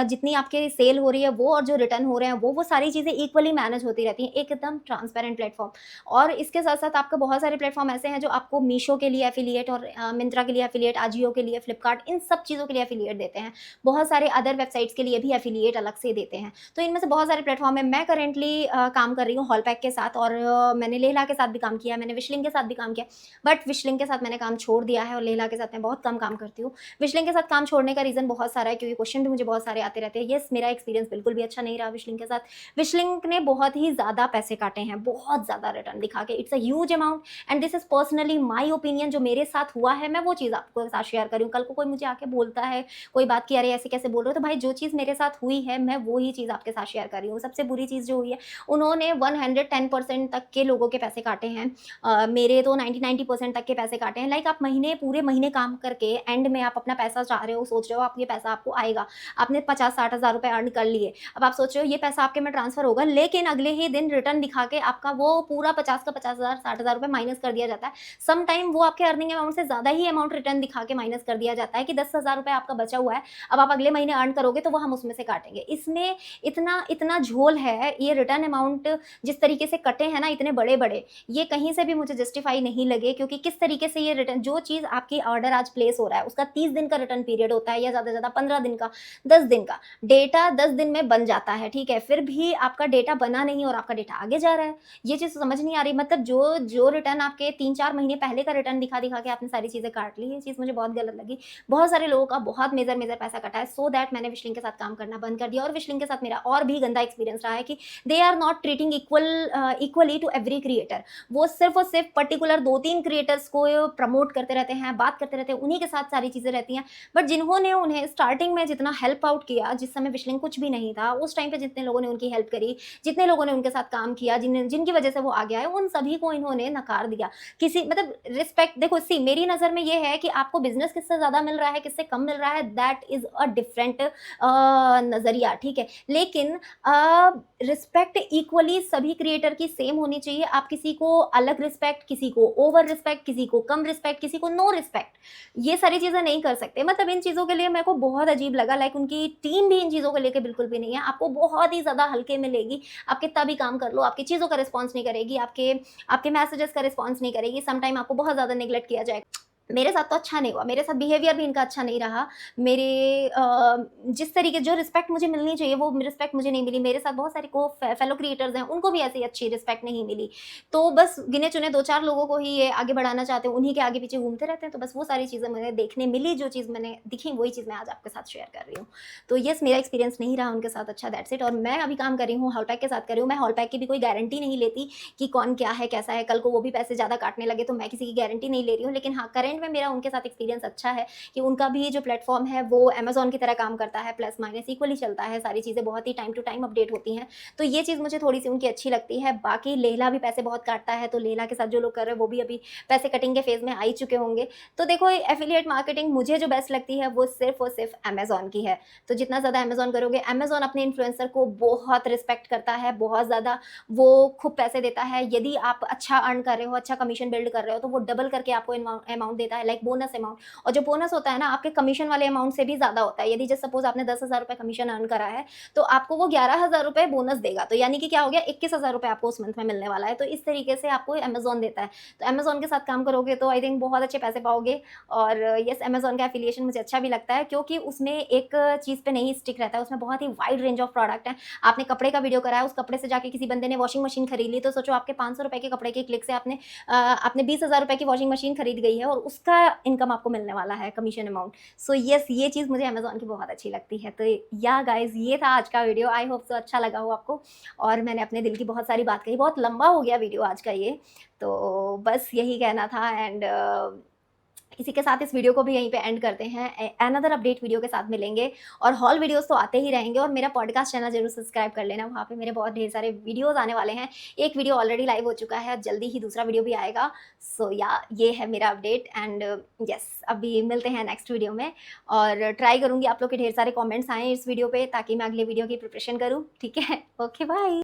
जितनी आपके सेल हो रही है वो, और जो रिटर्न हो रहे हैं वो सारी चीज़ें इक्वली मैनेज होती रहती हैं, एकदम ट्रांसपेरेंट प्लेटफॉर्म। और इसके साथ साथ आपके बहुत सारे प्लेटफॉर्म ऐसे हैं जो आपको मीशो के लिए एफिलिएट, और मिंत्रा के लिए एफिलिएट, आजियो के लिए, फ्लिपकार्ट, इन सब चीज़ों के लिए एफिलिएट देते हैं। बहुत सारे अदर वेबसाइट्स के लिए भी एफिलिएट अलग से देते हैं। तो इनमें से बहुत सारे प्लेटफॉर्म है। मैं करेंटली काम कर रही हूँ हॉलपैक के साथ, और मैंने लेला के साथ भी काम किया, मैंने विशलिंग के साथ भी काम किया। बट बट विशलिंग के साथ मैंने काम छोड़ दिया है और लेला के साथ मैं बहुत कम काम करती हूँ। विशलिंग के साथ काम छोड़ने का रीज़न बहुत सारा है, क्योंकि क्वेश्चन भी मुझे बहुत सारे आते रहते हैं। येस, मेरा एक्सपीरियंस बिल्कुल भी अच्छा नहीं रहा विशलिंग के साथ। विशलिंग ने बहुत ही ज़्यादा पैसे काटे हैं, बहुत ज़्यादा रिटर्न दिखा के। It's a huge amount and this is personally my opinion. जो मेरे साथ हुआ है मैं वो चीज़ आपको साथ शेयर करूँ। कल को कोई मुझे आके बोलता है कोई बात कि अरे ऐसे कैसे बोल रहे हो, तो भाई जो चीज़ मेरे साथ हुई है मैं वो ही चीज़ आपके साथ शेयर कर रही हूँ। सबसे बुरी चीज़ जो हुई है, उन्होंने 110% तक के लोगों के पैसे काटे हैं। मेरे तो 90% तक के पैसे काटे हैं। लाइक आप पूरे महीने काम करके एंड में आप अपना पैसा चाह रहे हो, सोच रहे हो आप ये पैसा आपको आएगा, आपने 50-60 हज़ार रुपये अर्न कर लिए, अब आप सोच रहे हो ये पैसा आपके में ट्रांसफर होगा, लेकिन अगले ही दिन रिटर्न दिखा के आपका वो पूरा 50 का 50,000 60,000 रुपये माइनस कर दिया जाता है। सम टाइम वो आपके अर्निंग अमाउंट से ज़्यादा ही अमाउंट रिटर्न दिखा के माइनस कर दिया जाता है कि 10,000 रुपये आपका बचा हुआ है, अब आप अगले महीने अर्न करोगे तो वो हम उसमें से काटेंगे। इसमें इतना झोल है, ये रिटर्न अमाउंट जिस तरीके से कटे हैं ना इतने बड़े-बड़े, ये कहीं से भी मुझे जस्टिफाई नहीं लगे, क्योंकि किस तरीके से ये रिटर्न, जो चीज़ आपकी ऑर्डर आज प्लेस हो रहा है उसका 30 दिन का रिटर्न पीरियड होता है, या ज़्यादा से ज़्यादा 15 दिन का, 10 दिन का। डेटा 10 दिन में बन जाता है, ठीक है, फिर भी आपका डेटा बना नहीं और आपका डेटा आगे जा रहा है। ये चीज़ समझ नहीं आ रही। मतलब जो रिटर्न आपके 3-4 महीने पहले का रिटर्न दिखा के आपने सारी चीज़ें काट ली, ये चीज़ मुझे बहुत गलत लगी। बहुत सारे लोगों का बहुत मेजर पैसा कटा है, सो दैट मैंने विशलिंग के साथ काम करना बंद कर दिया। और विशलिंग के साथ मेरा और भी गंदा एक्सपीरियंस रहा है कि they are not treating equally to every creator. वो सिर्फ और सिर्फ पर्टिकुलर 2-3 क्रिएटर्स को प्रमोट करते रहते हैं, बात करते रहते हैं, उन्हीं के साथ सारी चीज़ें रहती हैं। बट जिन्होंने उन्हें स्टार्टिंग में जितना हेल्प आउट किया, जिस समय विशलिंग कुछ भी नहीं था, उस टाइम पे जितने लोगों ने उनकी हेल्प करी, जितने लोगों ने उनके साथ काम किया, जिनकी वजह से वो आगे आए, उन सभी को इन्होंने नकार दिया। किसी मतलब रिस्पेक्ट, देखो सी मेरी नज़र में ये है कि आपको बिजनेस किससे ज़्यादा मिल रहा है, किससे कम मिल रहा है, दैट इज़ अ डिफरेंट नज़रिया, ठीक है। लेकिन रिस्पेक्ट इक्वली सभी क्रिएटर की सेम होनी चाहिए। आप किसी को अलग रिस्पेक्ट, किसी को ओवर रिस्पेक्ट, किसी को कम रिस्पेक्ट, किसी को नो रिस्पेक्ट, ये सारी चीज़ें नहीं कर सकते। मतलब इन चीज़ों के लिए मेरे को बहुत अजीब लगा। लाइक उनकी टीम भी इन चीज़ों को लेके बिल्कुल भी नहीं है, आपको बहुत ही ज़्यादा हल्के में लेगी। आप कितना भी काम कर लो, आपकी चीज़ों का रिस्पॉन्स नहीं करेगी, आपके मैसेजेस का रिस्पॉन्स नहीं करेगी। सम टाइम आपको बहुत ज़्यादा नेग्लेक्ट किया जाएगा। मेरे साथ तो अच्छा नहीं हुआ, मेरे साथ बिहेवियर भी इनका अच्छा नहीं रहा। मेरे जिस तरीके जो रिस्पेक्ट मुझे मिलनी चाहिए वो रिस्पेक्ट मुझे नहीं मिली। मेरे साथ बहुत सारे फेलो क्रिएटर्स हैं, उनको भी ऐसी अच्छी रिस्पेक्ट नहीं मिली। तो बस गिने चुने 2-4 लोगों को ही ये आगे बढ़ाना चाहते हैं, उन्हीं के आगे पीछे घूमते रहते हैं। तो बस वो सारी चीज़ें मुझे देखने मिली, जो चीज़ मैंने दिखी वही चीज़ मैं आज आपके साथ शेयर कर रही हूँ। तो येस, मेरा एक्सपीरियंस नहीं रहा उनके साथ अच्छा, दैट्स इट। और मैं अभी काम कर रही हूँ हॉलपैक के साथ कर रही हूँ। मैं हॉलपैक की भी कोई गारंटी नहीं लेती कि कौन क्या है कैसा है, कल को वो भी पैसे ज़्यादा काटने लगे तो मैं किसी की गारंटी नहीं ले रही हूँ। लेकिन हाँ, करंट में मेरा उनके साथ एक्सपीरियंस अच्छा है कि उनका भी जो प्लेटफॉर्म है वो अमेजोन की तरह काम करता है, प्लस माइनस इक्वली चलता है, सारी चीज़ें बहुत ही टाइम टू टाइम अपडेट होती हैं। तो ये चीज़ मुझे थोड़ी सी उनकी अच्छी लगती है। बाकी लेला भी पैसे बहुत काटता है, तो लेला के साथ जो लोग कर रहे हैं वो भी अभी पैसे कटिंग के फेज में आ ही चुके होंगे। तो देखो, एफिलिएट मार्केटिंग मुझे जो बेस्ट लगती है वो सिर्फ और सिर्फ अमेजोन की है। तो जितना ज़्यादा अमेजोन करोगे, अमेजोन अपने इन्फ्लुएंसर को बहुत रिस्पेक्ट करता है, बहुत ज़्यादा वो खूब पैसे देता है। यदि आप अच्छा अर्न कर रहे हो, अच्छा कमीशन बिल्ड कर रहे हो, तो वो डबल करके आपको अमाउंट देता है, लाइक बोनस अमाउंट। और जो बोनस होता है ना, आपके कमीशन वाले अमाउंट से भी ज़्यादा होता है। यदि जस्ट सपोज आपने 10,000 रुपये कमीशन अर्न करा है, तो आपको वो 11,000 रुपये बोनस देगा। तो यानी कि क्या हो गया, 21,000 रुपये आपको उस मंथ में मिलने वाला है। तो इस तरीके से आपको अमेजोन देता है। तो अमेजोन के साथ काम करोगे तो आई थिंक बहुत अच्छे पैसे पाओगे। और येस, अमेजोन का एफिलिएशन मुझे अच्छा भी लगता है, क्योंकि उसमें एक चीज़ पे नहीं स्टिक रहता है, उसमें बहुत ही वाइड रेंज ऑफ प्रोडक्ट है। आपने कपड़े का वीडियो करा है, उस कपड़े से जाके किसी बंदे ने वॉशिंग मशीन खरीद ली, तो सोचो आपके 500 रुपये के कपड़े के क्लिक से आपने 20,000 रुपये की वॉशिंग मशीन खरीद गई है, और उसका इनकम आपको मिलने वाला है, कमीशन अमाउंट। सो येस, ये चीज़ मुझे अमेजोन की बहुत अच्छी लगती है। तो या गाइज, ये था आज का वीडियो। आई होप सो अच्छा लगा हो आपको, और मैंने अपने दिल की बहुत सारी बात कही। बहुत लंबा हो गया वीडियो आज का ये, तो बस यही कहना था। एंड इसी के साथ इस वीडियो को भी यहीं पे एंड करते हैं। अनदर अपडेट वीडियो के साथ मिलेंगे, और हॉल वीडियोस तो आते ही रहेंगे। और मेरा पॉडकास्ट चैनल जरूर सब्सक्राइब कर लेना, वहाँ पे मेरे बहुत ढेर सारे वीडियोस आने वाले हैं। एक वीडियो ऑलरेडी लाइव हो चुका है, जल्दी ही दूसरा वीडियो भी आएगा। सो या, ये है मेरा अपडेट। एंड यस, अभी मिलते हैं नेक्स्ट वीडियो में, और ट्राई करूँगी आप लोग के ढेर सारे कॉमेंट्स आएँ इस वीडियो पर, ताकि मैं अगले वीडियो की प्रिपरेशन करूँ। ठीक है, ओके, बाय।